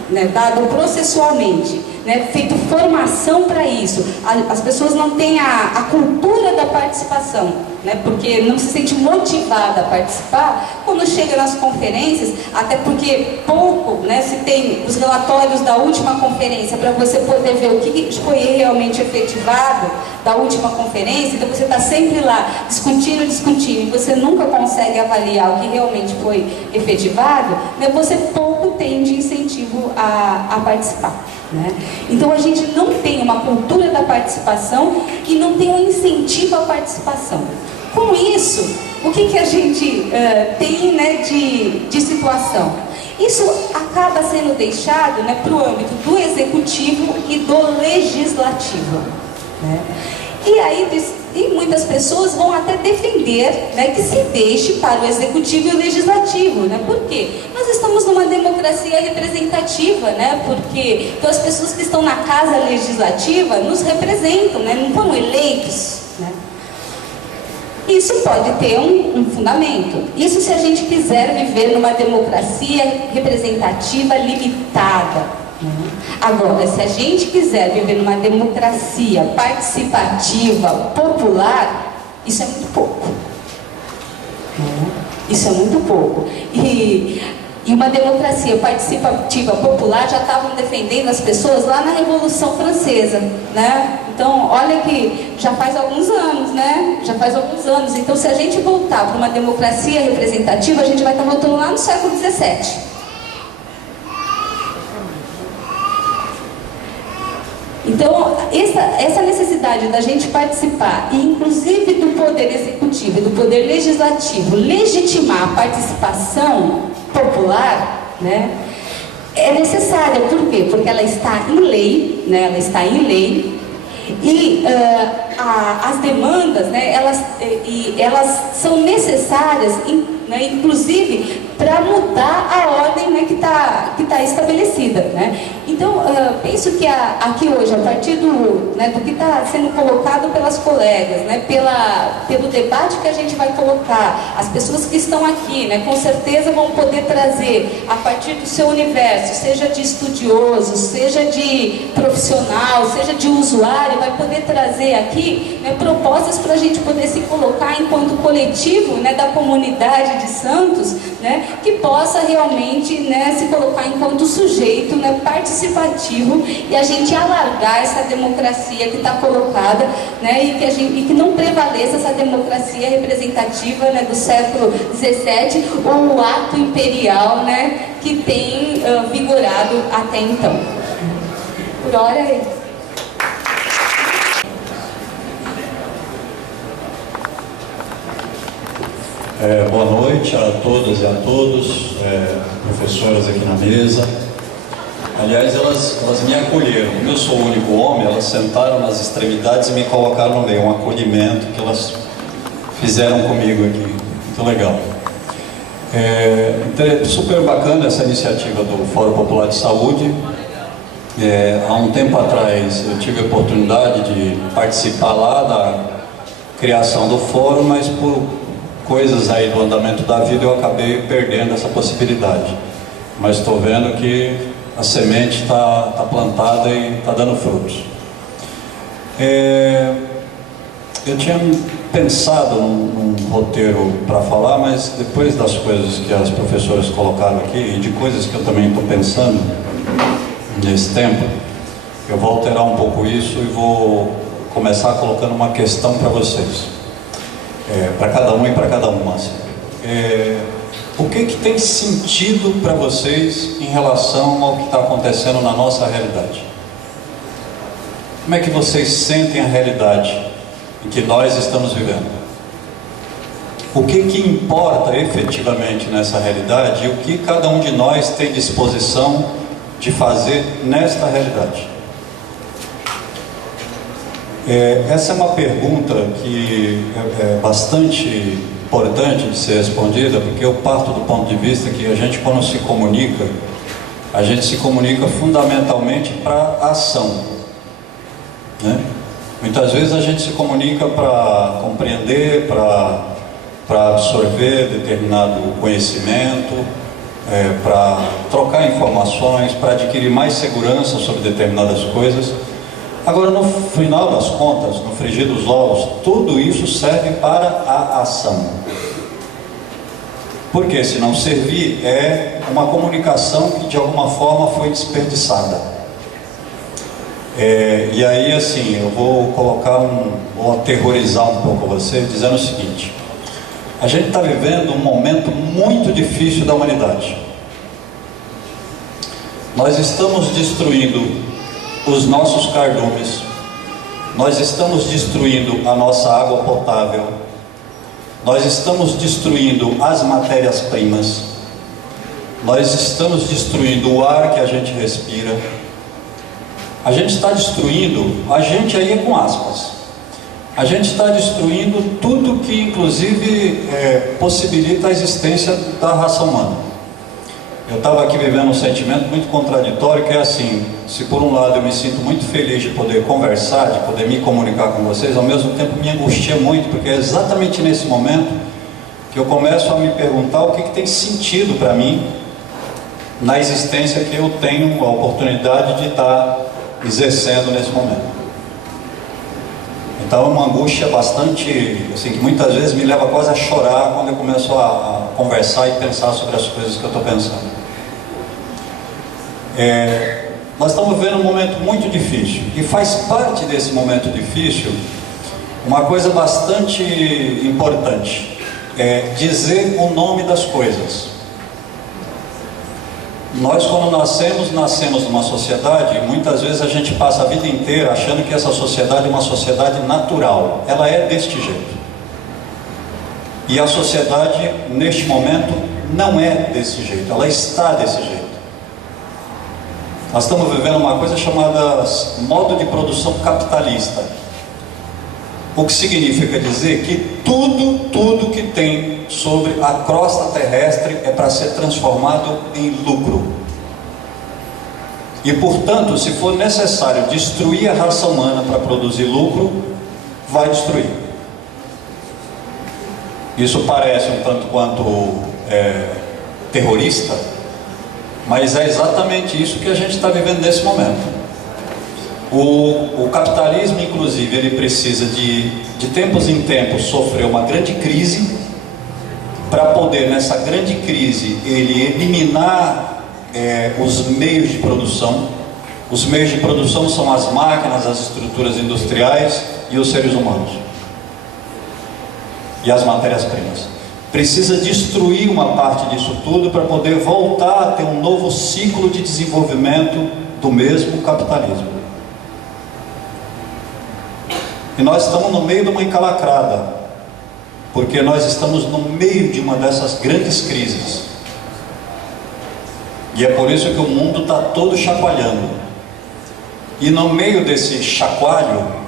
né, dado processualmente, né, feito formação para isso, as pessoas não têm a cultura da participação, né, porque não se sente motivada a participar. Quando chega nas conferências, até porque pouco, né, se tem os relatórios da última conferência para você poder ver o que foi realmente efetivado da última conferência, então você está sempre lá discutindo, e você nunca consegue avaliar o que realmente foi efetivado, né, você pouco tem de incentivo a participar, né? Então a gente não tem uma cultura da participação e não tem um incentivo à participação. Com isso, o que a gente tem, né, de situação? Isso acaba sendo deixado, né, para o âmbito do executivo e do legislativo, né? E aí muitas pessoas vão até defender, né, que se deixe para o executivo e o legislativo, né? Por quê? Nós estamos numa democracia representativa, né? Porque então, as pessoas que estão na casa legislativa nos representam, né? Não foram eleitos, né? Isso pode ter um fundamento. Isso se a gente quiser viver numa democracia representativa limitada. Agora, se a gente quiser viver numa democracia participativa, popular, isso é muito pouco. Isso é muito pouco. E uma democracia participativa, popular, já estavam defendendo as pessoas lá na Revolução Francesa, né? Então, olha que já faz alguns anos, né? Já faz alguns anos. Então, se a gente voltar para uma democracia representativa, a gente vai estar voltando lá no século XVII. Então, essa necessidade da gente participar, e inclusive do poder executivo e do poder legislativo, legitimar a participação popular, né, é necessária. Por quê? Porque ela está em lei, né, ela está em lei, e as demandas, né, elas são necessárias, né, inclusive para mudar a ordem, né, que tá estabelecida, né? Então, penso que aqui hoje, a partir do que está sendo colocado pelas colegas, né, pelo debate que a gente vai colocar, as pessoas que estão aqui, né, com certeza vão poder trazer, a partir do seu universo, seja de estudioso, seja de profissional, seja de usuário, vai poder trazer aqui, né, propostas para a gente poder se colocar enquanto coletivo, né, da comunidade de Santos, né, que possa realmente, né, se colocar enquanto sujeito, né, participativo, e a gente alargar essa democracia que está colocada, né, e que não prevaleça essa democracia representativa, né, do século XVII, ou o ato imperial, né, que tem vigorado até então. Por hora é isso. Boa noite a todas e a todos, professoras aqui na mesa. Aliás, elas me acolheram. Como eu sou o único homem, elas sentaram nas extremidades e me colocaram no meio. Um acolhimento que elas fizeram comigo aqui. Muito legal. Super bacana essa iniciativa do Fórum Popular de Saúde. Há um tempo atrás eu tive a oportunidade de participar lá da criação do fórum, mas por coisas aí do andamento da vida eu acabei perdendo essa possibilidade. Mas estou vendo que a semente está plantada e está dando frutos. Eu tinha pensado num roteiro para falar, mas depois das coisas que as professoras colocaram aqui e de coisas que eu também estou pensando nesse tempo, eu vou alterar um pouco isso e vou começar colocando uma questão para vocês, para cada um e para cada uma. Assim. O que tem sentido para vocês em relação ao que está acontecendo na nossa realidade? Como é que vocês sentem a realidade em que nós estamos vivendo? O que importa efetivamente nessa realidade e o que cada um de nós tem disposição de fazer nesta realidade? Essa é uma pergunta que é bastante importante de ser respondida, porque eu parto do ponto de vista que a gente, quando se comunica, a gente se comunica fundamentalmente para a ação, né? Muitas vezes a gente se comunica para compreender, para absorver determinado conhecimento, para trocar informações, para adquirir mais segurança sobre determinadas coisas. Agora, no final das contas, no frigir dos ovos, tudo isso serve para a ação. Porque se não servir, é uma comunicação que de alguma forma foi desperdiçada. E aí, assim, eu vou vou aterrorizar um pouco você, dizendo o seguinte: a gente está vivendo um momento muito difícil da humanidade. Nós estamos destruindo os nossos cardumes, nós estamos destruindo a nossa água potável, nós estamos destruindo as matérias-primas, nós estamos destruindo o ar que a gente respira, a gente está destruindo, a gente aí é com aspas, a gente está destruindo tudo que inclusive possibilita a existência da raça humana. Eu estava aqui vivendo um sentimento muito contraditório, que é assim: se por um lado eu me sinto muito feliz de poder conversar, de poder me comunicar com vocês, ao mesmo tempo me angustia muito, porque é exatamente nesse momento que eu começo a me perguntar o que tem sentido para mim na existência que eu tenho a oportunidade de estar exercendo nesse momento. Então é uma angústia bastante, assim, que muitas vezes me leva quase a chorar quando eu começo a conversar e pensar sobre as coisas que eu estou pensando. Nós estamos vivendo um momento muito difícil, e faz parte desse momento difícil uma coisa bastante importante: dizer o nome das coisas. Nós, quando nascemos numa sociedade, muitas vezes a gente passa a vida inteira achando que essa sociedade é uma sociedade natural. Ela é deste jeito. E a sociedade, neste momento, não é desse jeito, ela está desse jeito. Nós estamos vivendo uma coisa chamada modo de produção capitalista. O que significa dizer que tudo que tem sobre a crosta terrestre é para ser transformado em lucro. E, portanto, se for necessário destruir a raça humana para produzir lucro, vai destruir. Isso parece um tanto quanto terrorista, mas é exatamente isso que a gente está vivendo nesse momento. O capitalismo, inclusive, ele precisa de tempos em tempos sofrer uma grande crise, para poder, nessa grande crise, ele eliminar os meios de produção. Os meios de produção são as máquinas, as estruturas industriais e os seres humanos. E as matérias-primas. Precisa destruir uma parte disso tudo para poder voltar a ter um novo ciclo de desenvolvimento do mesmo capitalismo. E nós estamos no meio de uma encalacrada, porque nós estamos no meio de uma dessas grandes crises. E é por isso que o mundo está todo chacoalhando. E no meio desse chacoalho,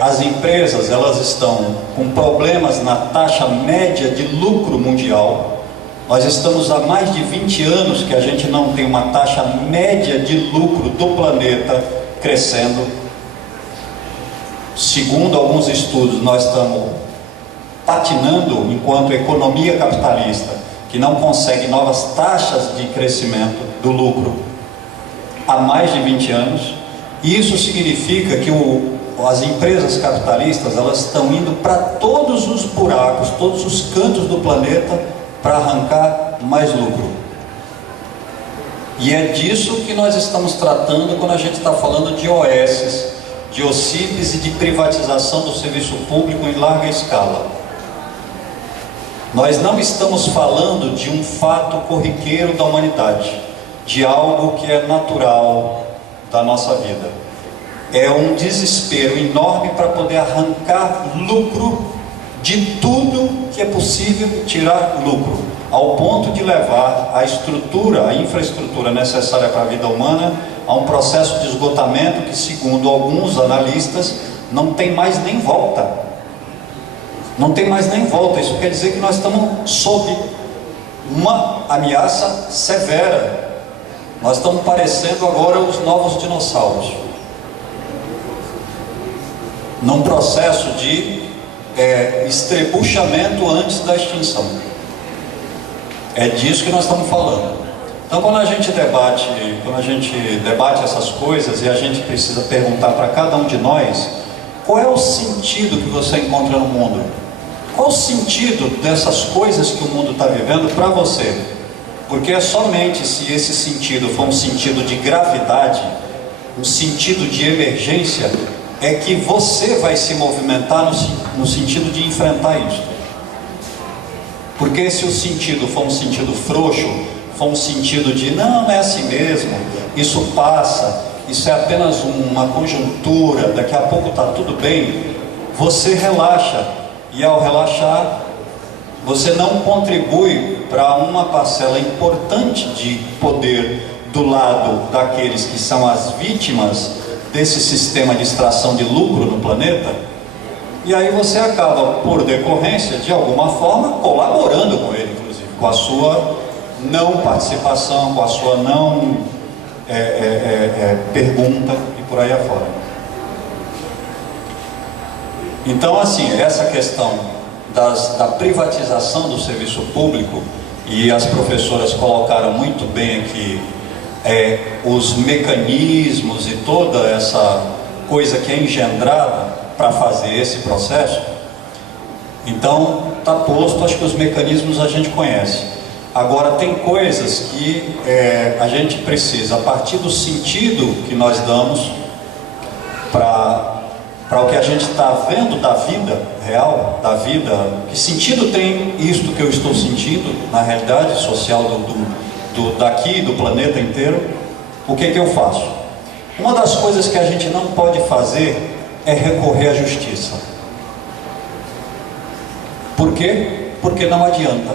as empresas, elas estão com problemas na taxa média de lucro mundial. Nós estamos há mais de 20 anos que a gente não tem uma taxa média de lucro do planeta crescendo. Segundo alguns estudos, nós estamos patinando enquanto economia capitalista, que não consegue novas taxas de crescimento do lucro há mais de 20 anos. E isso significa que as empresas capitalistas, elas estão indo para todos os buracos, todos os cantos do planeta para arrancar mais lucro. E é disso que nós estamos tratando quando a gente está falando de OSs, de OCIPs e de privatização do serviço público em larga escala. Nós não estamos falando de um fato corriqueiro da humanidade, de algo que é natural da nossa vida. É um desespero enorme para poder arrancar lucro de tudo que é possível tirar lucro, ao ponto de levar a estrutura, a infraestrutura necessária para a vida humana a um processo de esgotamento que, segundo alguns analistas, não tem mais nem volta. Não tem mais nem volta. Isso quer dizer que nós estamos sob uma ameaça severa. Nós estamos parecendo agora os novos dinossauros, num processo de estrebuchamento antes da extinção. É disso que nós estamos falando. Então, quando a gente debate essas coisas, e a gente precisa perguntar para cada um de nós, qual é o sentido que você encontra no mundo? Qual o sentido dessas coisas que o mundo está vivendo para você? Porque é somente se esse sentido for um sentido de gravidade, um sentido de emergência, é que você vai se movimentar no sentido de enfrentar isso. Porque se o sentido for um sentido frouxo, for um sentido de não é assim mesmo, isso passa, isso é apenas uma conjuntura, daqui a pouco está tudo bem, você relaxa. E ao relaxar, você não contribui para uma parcela importante de poder do lado daqueles que são as vítimas desse sistema de extração de lucro no planeta. E aí você acaba, por decorrência, de alguma forma, colaborando com ele, inclusive, com a sua não participação, com a sua não pergunta e por aí afora. Então, assim, essa questão da privatização do serviço público, e as professoras colocaram muito bem aqui os mecanismos e toda essa coisa que é engendrada para fazer esse processo. Então, está posto, acho que os mecanismos a gente conhece. Agora, tem coisas que a gente precisa, a partir do sentido que nós damos para o que a gente está vendo da vida real, da vida, que sentido tem isto que eu estou sentindo na realidade social daqui, do planeta inteiro, o que eu faço? Uma das coisas que a gente não pode fazer é recorrer à justiça. Por quê? Porque não adianta.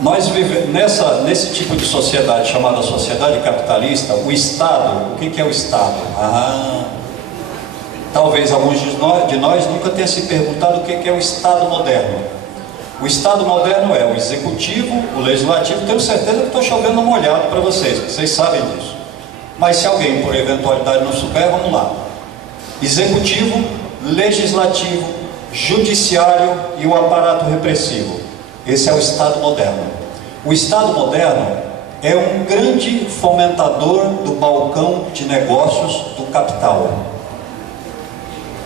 Nós vivemos nesse tipo de sociedade chamada sociedade capitalista. O Estado, o que é o Estado? Talvez alguns de nós nunca tenham se perguntado o que é o Estado moderno. O Estado moderno é o executivo, o legislativo. Tenho certeza que estou chovendo uma olhada para vocês sabem disso. Mas se alguém por eventualidade não souber, vamos lá. Executivo, legislativo, judiciário e o aparato repressivo. Esse é o Estado moderno. O Estado moderno é um grande fomentador do balcão de negócios do capital.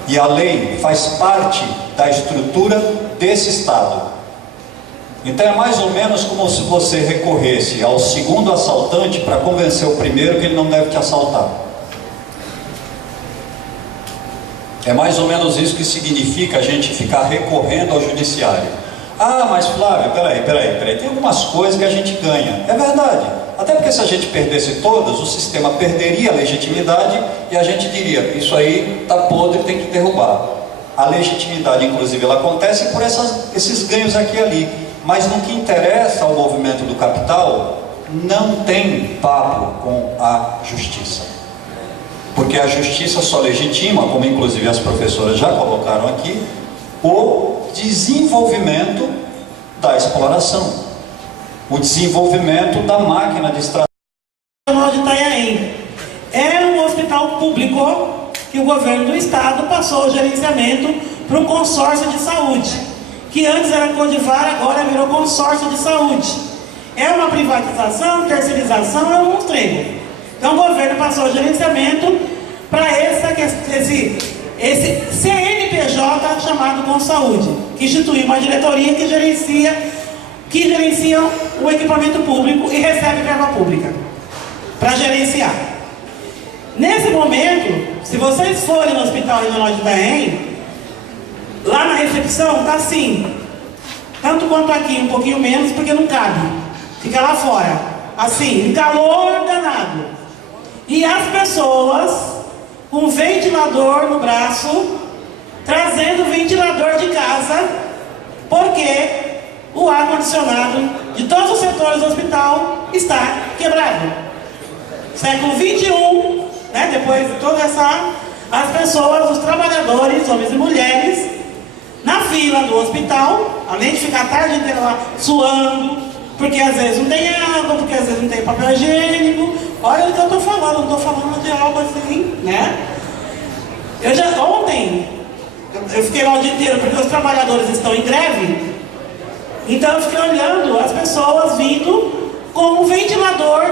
E a lei faz parte da estrutura desse Estado. Então é mais ou menos como se você recorresse ao segundo assaltante para convencer o primeiro que ele não deve te assaltar. É mais ou menos isso que significa a gente ficar recorrendo ao judiciário. Ah, mas Flávio, peraí, tem algumas coisas que a gente ganha. É verdade. Até porque se a gente perdesse todas, o sistema perderia a legitimidade e a gente diria, isso aí está podre, tem que derrubar. A legitimidade, inclusive, ela acontece por esses ganhos aqui e ali. Mas no que interessa ao movimento do capital, não tem papo com a justiça. Porque a justiça só legitima, como inclusive as professoras já colocaram aqui, o desenvolvimento da exploração, o desenvolvimento da máquina de extração. De Itanhaém. É um hospital público que o governo do estado passou o gerenciamento para um consórcio de saúde, que antes era Codivar, agora virou consórcio de saúde. É uma privatização, terceirização, é um monstrengo. Então o governo passou o gerenciamento para esse CNPJ chamado Consaúde, que institui uma diretoria que gerencia o equipamento público e recebe verba pública para gerenciar. Nesse momento, se vocês forem no Hospital Regional de Itanhaém, lá na recepção está assim, tanto quanto aqui, um pouquinho menos, porque não cabe, fica lá fora, assim, um calor danado. E as pessoas com ventilador no braço, trazendo ventilador de casa, porque o ar-condicionado de todos os setores do hospital está quebrado. Século XXI, né, depois de toda as pessoas, os trabalhadores, homens e mulheres, na fila do hospital, além de ficar a tarde inteira lá suando, porque às vezes não tem água, porque às vezes não tem papel higiênico. Olha o que eu estou falando, não estou falando de algo assim, né? Ontem, eu fiquei lá o dia inteiro, porque os trabalhadores estão em greve, então eu fiquei olhando as pessoas vindo com um ventilador,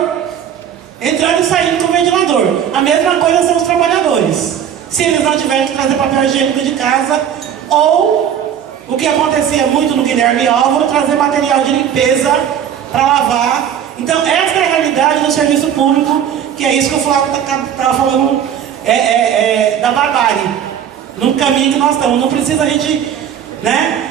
entrando e saindo com o ventilador. A mesma coisa são os trabalhadores. Se eles não tiverem que trazer papel higiênico de casa, ou o que acontecia muito no Guilherme Álvaro, trazer material de limpeza para lavar. Então essa é a realidade do serviço público, que é isso que o Flávio estava falando, da barbárie, no caminho que nós estamos. Não precisa a gente, né?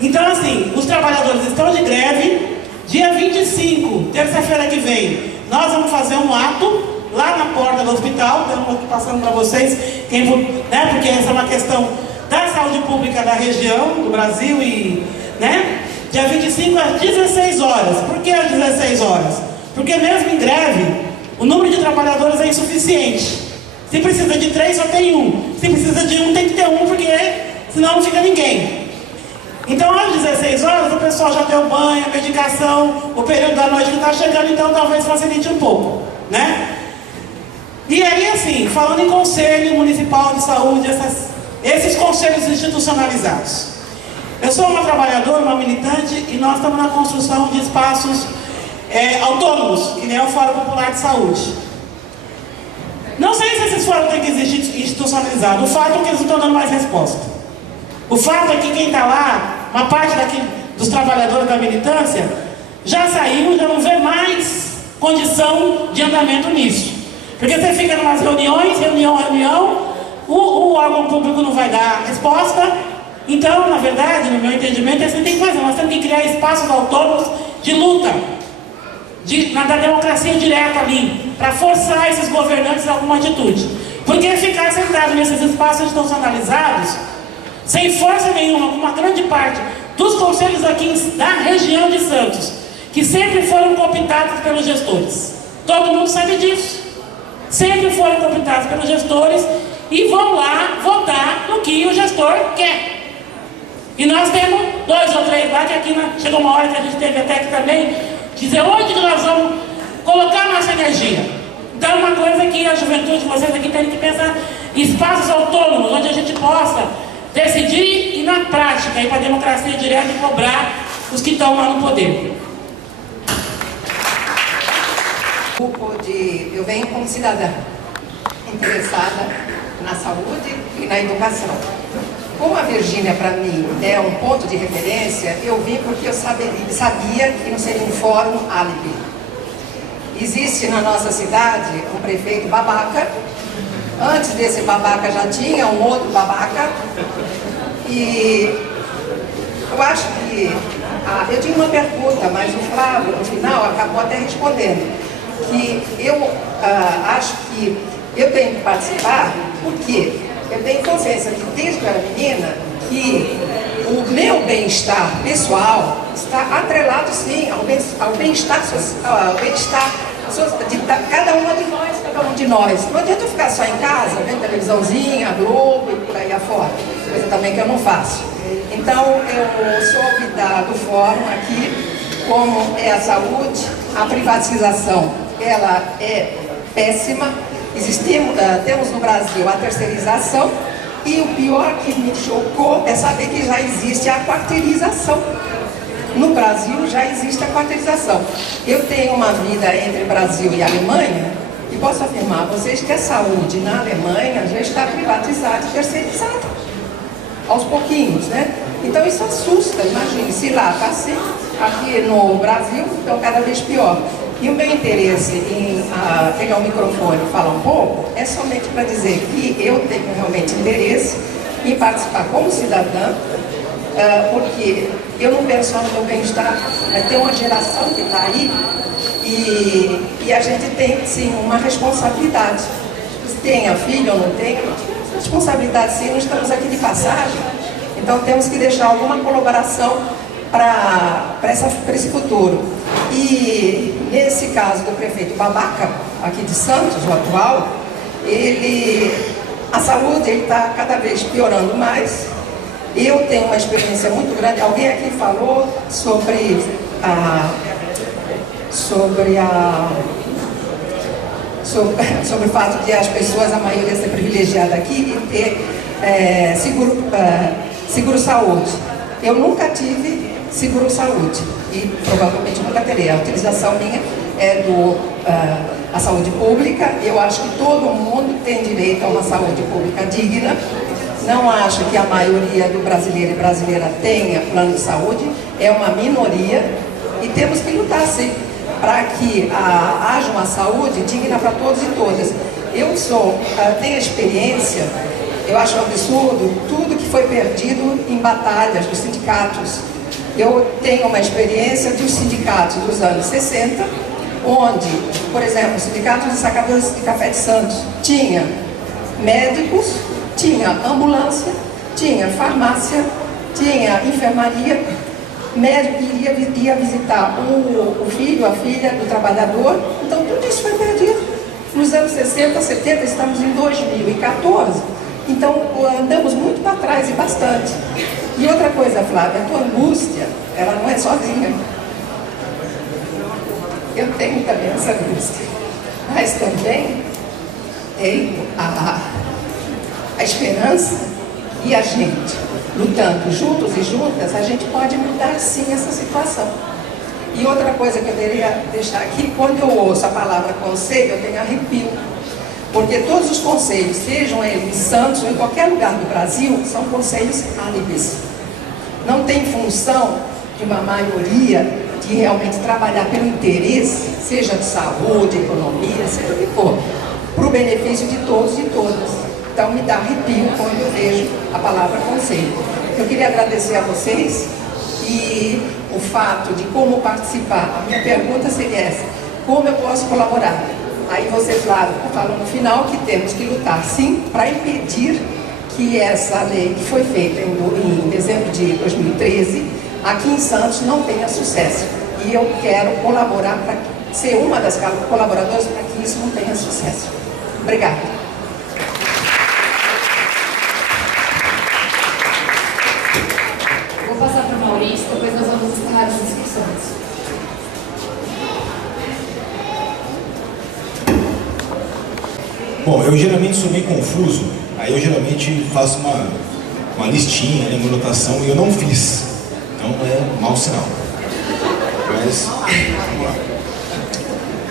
Então assim, os trabalhadores estão de greve. Dia 25, terça-feira que vem, nós vamos fazer um ato lá na porta do hospital. Estamos aqui passando para vocês, né? Porque essa é uma questão da saúde pública da região, do Brasil, e, né? Dia 25 às 16 horas. Por que às 16 horas? Porque mesmo em greve, o número de trabalhadores é insuficiente. Se precisa de 3, só tem um. Se precisa de um, tem que ter um, porque senão não fica ninguém. Então às 16 horas o pessoal já deu banho, a medicação, o período da noite que está chegando, então talvez facilite um pouco, né? E aí assim, falando em Conselho Municipal de Saúde, esses conselhos institucionalizados. Eu sou uma trabalhadora, uma militante, e nós estamos na construção de espaços autônomos, que nem é o Fórum Popular de Saúde. Não sei se esses fóruns têm que existir institucionalizados. O fato é que eles não estão dando mais resposta. O fato é que quem está lá, uma parte dos trabalhadores da militância, já saiu, já não vê mais condição de andamento nisso. Porque você fica em umas reuniões, reunião, o órgão público não vai dar resposta. Então, na verdade, no meu entendimento, é isso que tem que fazer. Nós temos que criar espaços autônomos de luta, da democracia direta ali, para forçar esses governantes a alguma atitude. Porque ficar sentado nesses espaços institucionalizados, sem força nenhuma, com uma grande parte dos conselhos aqui da região de Santos, que sempre foram cooptados pelos gestores. Todo mundo sabe disso. Sempre foram cooptados pelos gestores e vão lá votar no que o gestor quer. E nós temos 2 ou 3 lá, que aqui chegou uma hora que a gente teve até que também dizer onde que nós vamos colocar nossa energia. Então é uma coisa que a juventude, vocês aqui tem que pensar em espaços autônomos, onde a gente possa decidir e na prática, ir para a democracia direta e cobrar os que estão lá no poder. Eu venho como cidadã interessada na saúde e na educação. Como a Virgínia, para mim, é um ponto de referência, eu vim porque eu sabia que não seria um fórum álibi. Existe na nossa cidade um prefeito babaca. Antes desse babaca já tinha um outro babaca. E eu acho que... eu tinha uma pergunta, mas o Flávio, no final, acabou até respondendo. Que eu acho que eu tenho que participar porque eu tenho consciência que desde que eu era menina que o meu bem-estar pessoal está atrelado sim ao bem-estar social, de cada uma de nós, cada um de nós. Não adianta eu ficar só em casa, vendo televisãozinha, Globo e por aí afora, coisa também que eu não faço. Então eu soube do fórum aqui como é a saúde, a privatização. Ela é péssima, temos no Brasil a terceirização e o pior que me chocou é saber que já existe a quarteirização. No Brasil já existe a quarteirização. Eu tenho uma vida entre Brasil e Alemanha e posso afirmar a vocês que a saúde na Alemanha já está privatizada e terceirizada, aos pouquinhos, né? Então isso assusta, imagine, se lá está assim, aqui no Brasil, então cada vez pior. E o meu interesse em pegar o microfone e falar um pouco é somente para dizer que eu tenho realmente interesse em participar como cidadã, porque eu não penso só no meu bem-estar, mas tem uma geração que está aí e a gente tem, sim, uma responsabilidade. Tenha filho ou não tenha, responsabilidade sim, não estamos aqui de passagem, então temos que deixar alguma colaboração para esse futuro. E nesse caso do prefeito babaca, aqui de Santos, o atual, a saúde está cada vez piorando mais. Eu tenho uma experiência muito grande, alguém aqui falou sobre o fato de as pessoas, a maioria ser privilegiada aqui e ter seguro-saúde. Eu nunca tive seguro-saúde e provavelmente nunca terei. A utilização minha é a saúde pública. Eu acho que todo mundo tem direito a uma saúde pública digna. Não acho que a maioria do brasileiro e brasileira tenha plano de saúde. É uma minoria e temos que lutar sim para que haja uma saúde digna para todos e todas. Eu tenho experiência, eu acho um absurdo tudo que foi perdido em batalhas dos sindicatos. Eu tenho uma experiência dos sindicatos dos anos 60, onde, por exemplo, o Sindicato dos Sacadores de Café de Santos tinha médicos, tinha ambulância, tinha farmácia, tinha enfermaria, médico ia visitar o filho, a filha do trabalhador, então tudo isso foi perdido. Nos anos 60, 70, estamos em 2014, então andamos muito para trás e bastante. E outra coisa, Flávia, a tua angústia, ela não é sozinha. Eu tenho também essa angústia, mas também tenho a esperança e a gente, lutando juntos e juntas, a gente pode mudar sim essa situação. E outra coisa que eu queria deixar aqui, quando eu ouço a palavra conselho, eu tenho arrepio. Porque todos os conselhos, sejam eles em Santos ou em qualquer lugar do Brasil, são conselhos álibis. Não tem função de uma maioria de realmente trabalhar pelo interesse, seja de saúde, economia, seja o que for, para o benefício de todos e todas. Então me dá arrepio quando eu vejo a palavra conselho. Eu queria agradecer a vocês e o fato de como participar. A minha pergunta seria essa: como eu posso colaborar? Aí você, Flávio, falou no final que temos que lutar, sim, para impedir que essa lei que foi feita em dezembro de 2013, aqui em Santos, não tenha sucesso. E eu quero colaborar para ser uma das colaboradoras para que isso não tenha sucesso. Obrigada. Vou passar para o Maurício. Maurício, depois nós vamos encerrar as inscrições. Bom, eu geralmente sou meio confuso, aí eu geralmente faço uma listinha, né, uma anotação, e eu não fiz. Então é mau sinal. Mas, vamos lá.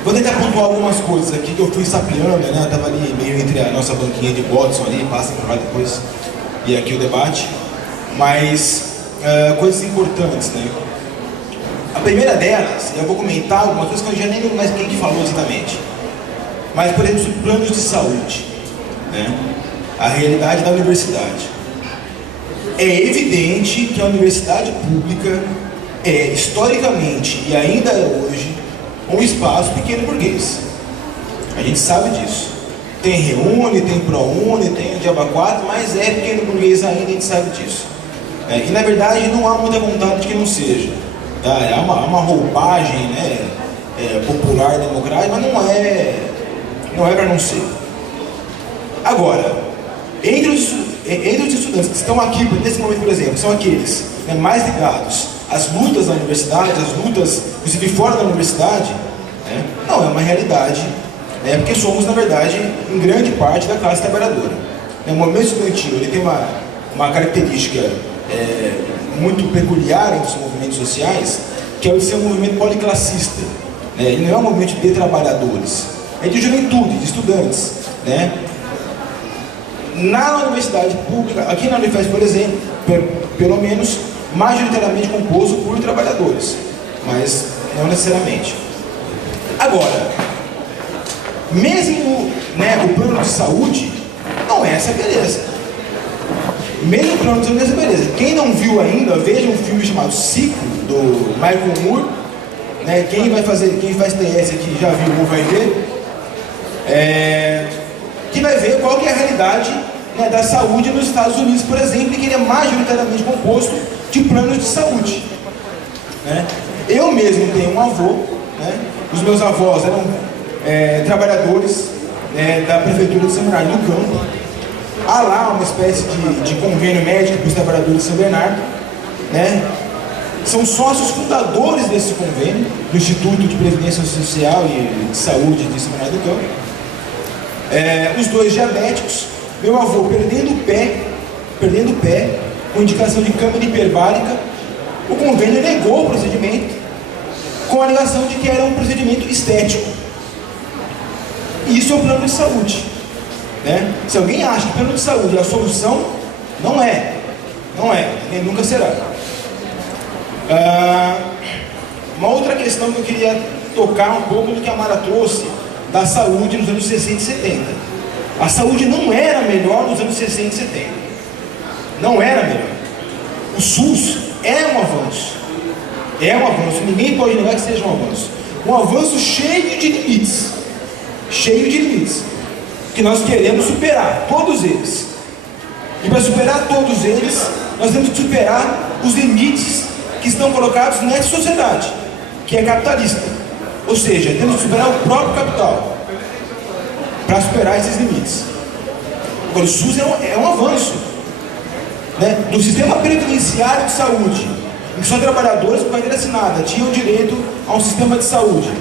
Vou tentar pontuar algumas coisas aqui que eu fui sapeando, né? Eu estava ali meio entre a nossa banquinha de Watson ali, passem por lá depois, e aqui o debate. Mas, coisas importantes, né? A primeira delas, eu vou comentar algumas coisas que eu já nem lembro mais quem que falou exatamente. Mas, por exemplo, sobre planos de saúde, né? A realidade da universidade. É evidente que a universidade pública é, historicamente e ainda é hoje, um espaço pequeno burguês. A gente sabe disso. Tem Reúne, tem ProUni, tem o Diaba 4, mas é pequeno burguês ainda, a gente sabe disso. E na verdade não há muita vontade de que não seja. Tá? Há uma roupagem, né, popular, democrática, mas não é para não ser. Agora, entre os estudantes que estão aqui nesse momento, por exemplo, são aqueles, né, mais ligados às lutas da universidade, às lutas, inclusive fora da universidade, né, não é uma realidade, né, porque somos, na verdade, em grande parte da classe trabalhadora. O movimento estudantil ele tem uma característica muito peculiar entre os movimentos sociais, que é o de ser um movimento policlassista. Né, ele não é um movimento de trabalhadores, é de juventude, de estudantes. Né. Na universidade pública, aqui na Unifesp, por exemplo, pelo menos, majoritariamente composto por trabalhadores, mas não necessariamente. Agora, mesmo, né, o plano de saúde não é essa beleza. Mesmo o plano de saúde não é essa beleza. Quem não viu ainda, veja um filme chamado Ciclo, do Michael Moore. Né, quem faz TS aqui já viu ou vai ver. Que vai ver qual que é a realidade, né, da saúde nos Estados Unidos, por exemplo, e que ele é majoritariamente composto de planos de saúde. Né? Eu mesmo tenho um avô, né, os meus avós eram trabalhadores, da prefeitura de São Bernardo do Campo. Há lá uma espécie de convênio médico para os trabalhadores de São Bernardo. Né? São sócios fundadores desse convênio, do Instituto de Previdência Social e de Saúde de São Bernardo do Campo. Os dois diabéticos, meu avô perdendo o pé, com indicação de câmara hiperbárica, o convênio negou o procedimento, com a alegação de que era um procedimento estético. Isso é o plano de saúde. Né? Se alguém acha que o plano de saúde é a solução, não é, e nunca será. Uma outra questão que eu queria tocar um pouco do que a Mara trouxe, da saúde nos anos 60 e 70. A saúde não era melhor nos anos 60 e 70. Não era melhor. O SUS é um avanço. É um avanço. Ninguém pode negar que seja um avanço. Um avanço cheio de limites. Cheio de limites. Que nós queremos superar. Todos eles. E para superar todos eles, nós temos que superar os limites que estão colocados nessa sociedade, que é capitalista. Ou seja, temos que superar o próprio capital para superar esses limites. Agora, o SUS é um avanço, né? No sistema previdenciário de saúde, em que só trabalhadores com carteira assinada tinham direito a um sistema de saúde,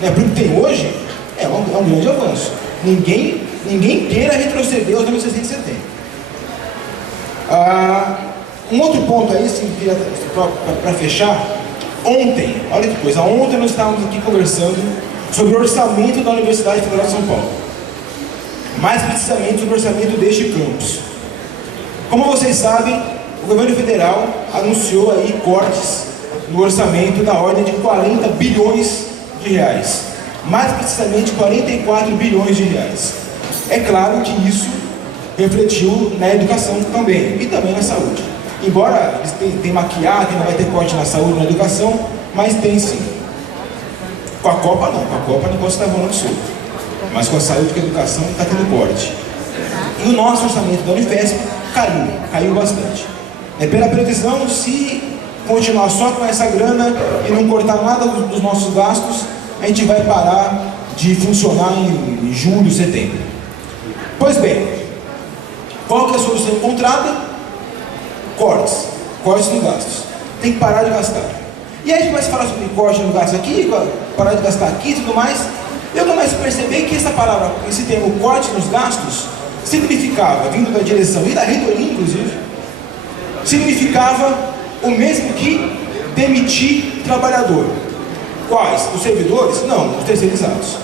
né? Porque tem hoje, é um grande avanço. Ninguém queira retroceder aos anos 60 e 70. Um outro ponto aí, para fechar, ontem, olha que coisa, ontem nós estávamos aqui conversando sobre o orçamento da Universidade Federal de São Paulo. Mais precisamente sobre o orçamento deste campus. Como vocês sabem, o governo federal anunciou aí cortes no orçamento da ordem de 40 bilhões de reais. Mais precisamente 44 bilhões de reais. É claro que isso refletiu na educação também, e também na saúde. Embora eles tenham maquiado que não vai ter corte na saúde e na educação, mas tem sim. Com a Copa não, com a Copa o negócio está voando solto. Mas com a saúde e com a educação está tendo corte. E o nosso orçamento da Unifesp caiu bastante. Pela previsão, se continuar só com essa grana e não cortar nada dos nossos gastos, a gente vai parar de funcionar em julho, setembro. Pois bem, qual que é a solução encontrada? Cortes nos gastos. tem que parar de gastar. E aí a gente começa a falar sobre corte no gasto aqui, parar de gastar aqui e tudo mais. Eu começo a perceber que essa palavra, esse termo corte nos gastos, significava, vindo da direção e da reitoria inclusive, significava o mesmo que demitir trabalhador. Quais? Os servidores? Não, os terceirizados.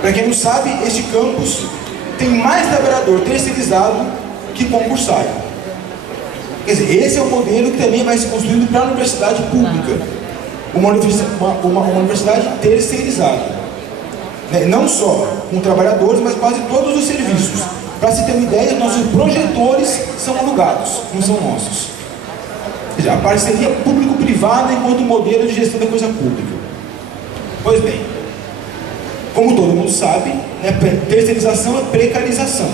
Para quem não sabe, este campus tem mais trabalhador terceirizado que concursário. Quer dizer, esse é o modelo que também vai ser construído para a universidade pública. Uma universidade terceirizada. Não só com trabalhadores, mas quase todos os serviços. Para se ter uma ideia, nossos projetores são alugados, não são nossos. Ou seja, a parceria público-privada enquanto modelo de gestão da coisa pública. Pois bem, como todo mundo sabe, terceirização é precarização.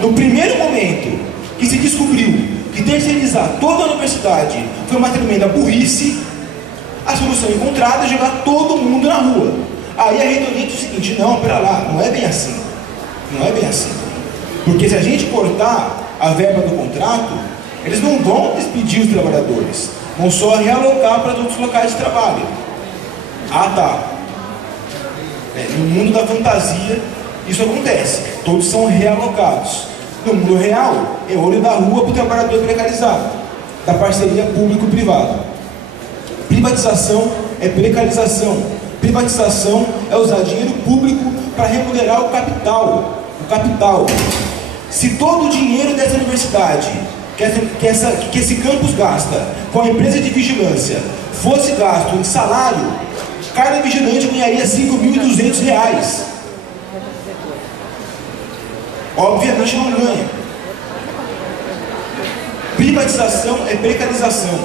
No primeiro momento que se descobriu que terceirizar toda a universidade foi uma tremenda burrice, a solução encontrada é jogar todo mundo na rua. Aí a reitoria diz o seguinte: não, pera lá, não é bem assim. Não é bem assim. Porque se a gente cortar a verba do contrato, eles não vão despedir os trabalhadores, vão só realocar para outros locais de trabalho. Ah, tá. No mundo da fantasia, isso acontece. Todos são realocados. No mundo real, é olho da rua para o trabalhador precarizado, da parceria público-privada. Privatização é precarização. Privatização é usar dinheiro público para remunerar o capital. O capital. Se todo o dinheiro dessa universidade, que esse campus gasta com a empresa de vigilância, fosse gasto em salário, cada vigilante ganharia R$5.200. Obviamente não ganha. Privatização é precarização.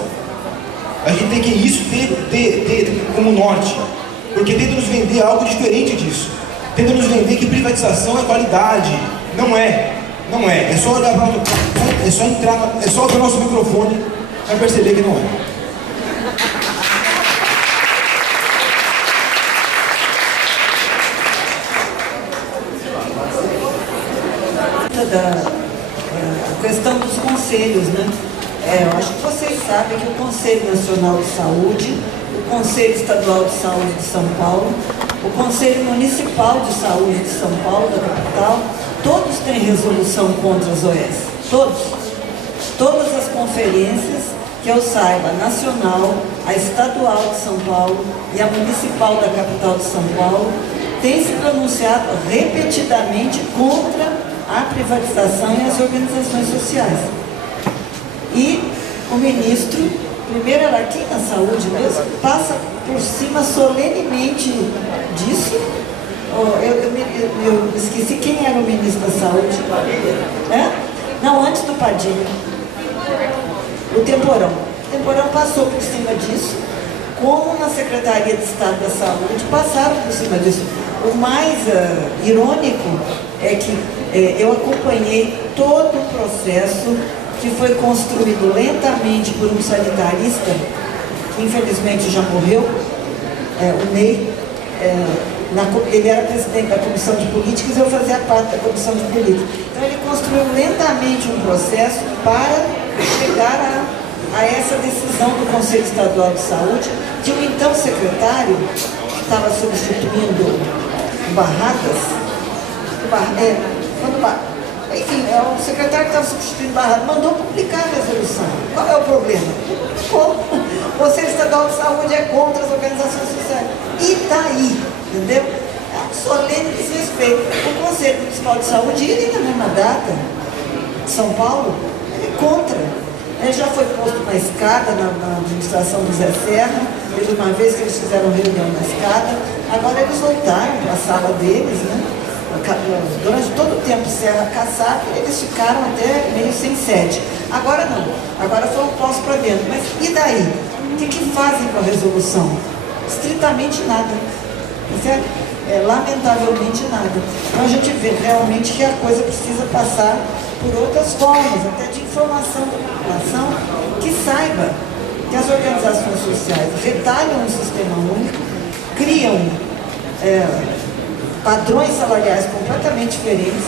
A gente tem que isso ter como norte, porque tenta nos vender algo diferente disso. Tenta nos vender que privatização é qualidade. Não é. Não é. É só olhar para é só ver o nosso microfone para perceber que não é. A questão dos conselhos, né? Eu acho que vocês sabem que o Conselho Nacional de Saúde, o Conselho Estadual de Saúde de São Paulo, o Conselho Municipal de Saúde de São Paulo, da capital, todos têm resolução contra as OS. Todos. Todas as conferências, que eu saiba, nacional, a estadual de São Paulo e a municipal da capital de São Paulo, têm se pronunciado repetidamente contra a privatização e as organizações sociais. E o ministro, primeiro era aqui na saúde mesmo, passa por cima solenemente disso. Eu esqueci quem era o ministro da saúde. Não, antes do Padilha. O Temporão. O Temporão passou por cima disso, como na Secretaria de Estado da Saúde passaram por cima disso. O mais irônico é que eu acompanhei todo o processo que foi construído lentamente por um sanitarista, que infelizmente já morreu, o Ney. Ele era presidente da Comissão de Políticas e eu fazia parte da Comissão de Políticas. Então ele construiu lentamente um processo para chegar a essa decisão do Conselho Estadual de Saúde, de um então secretário, que estava substituindo o Barradas, enfim, o secretário que estava substituindo o Barradas, mandou publicar a resolução. Qual é o problema? Publicou. O Conselho Estadual de Saúde é contra as organizações sociais. E está aí, entendeu? É um solene desrespeito. O Conselho Municipal de Saúde, ele na mesma data, de São Paulo, ele é contra. Ele já foi posto na escada, na administração do Zé Serra. Teve uma vez que eles fizeram reunião na escada. Agora eles voltaram para a sala deles, né? Durante todo o tempo Serra caçava, eles ficaram até meio sem sede. Agora não, agora foi um posto para dentro. Mas e daí? O que fazem com a resolução? Estritamente nada, certo? Lamentavelmente nada. Então a gente vê realmente que a coisa precisa passar por outras formas, até de informação da população, que saiba que as organizações sociais retalham um sistema único, criam padrões salariais completamente diferentes,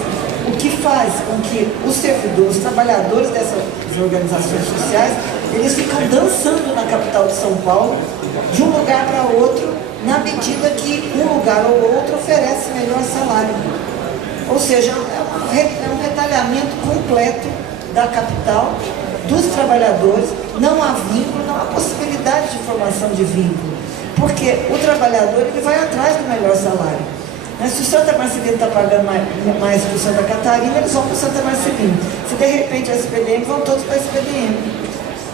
o que faz com que os servidores, os trabalhadores dessas organizações sociais, eles ficam dançando na capital de São Paulo, de um lugar para outro, na medida que um lugar ou outro oferece melhor salário. Ou seja, é um retalhamento completo da capital, dos trabalhadores, não há vínculo, não há possibilidade de formação de vínculo, porque o trabalhador ele vai atrás do melhor salário. Se o Santa Marcelina está pagando mais que o Santa Catarina, eles vão para o Santa Marcelina. Se de repente a SPDM, vão todos para a SPDM.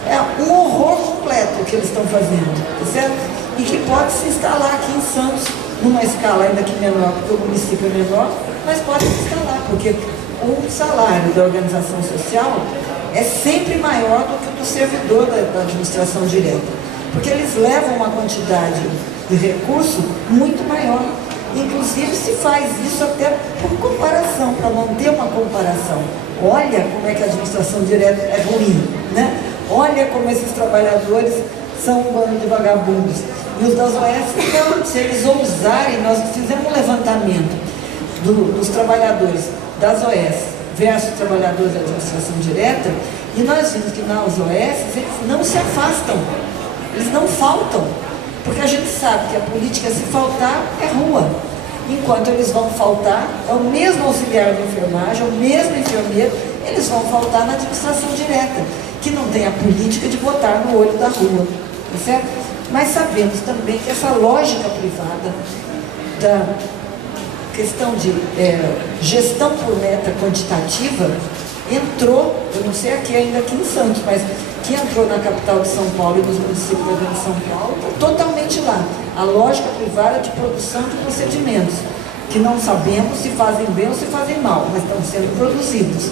É um horror completo que eles estão fazendo, tá certo? E que pode se instalar aqui em Santos, numa escala ainda que menor, porque o município é menor, mas pode se instalar, porque o salário da organização social é sempre maior do que o do servidor da administração direta, porque eles levam uma quantidade de recurso muito maior. Inclusive se faz isso até por comparação, para manter uma comparação. Olha como é que a administração direta é ruim, né? Olha como esses trabalhadores são um bando de vagabundos. E os das OS, então, se eles ousarem, nós fizemos um levantamento dos trabalhadores das OS versus trabalhadores da administração direta, e nós vimos que nas OS eles não se afastam, eles não faltam, porque a gente sabe que a política, se faltar, é rua. Enquanto eles vão faltar, é o mesmo auxiliar de enfermagem, é o mesmo enfermeiro, eles vão faltar na administração direta, que não tem a política de botar no olho da rua, tá certo? Mas sabemos também que essa lógica privada da questão de gestão por meta quantitativa entrou, eu não sei ainda aqui em Santos, mas que entrou na capital de São Paulo e nos municípios da Grande São Paulo, está totalmente lá. A lógica privada de produção de procedimentos, que não sabemos se fazem bem ou se fazem mal, mas estão sendo produzidos.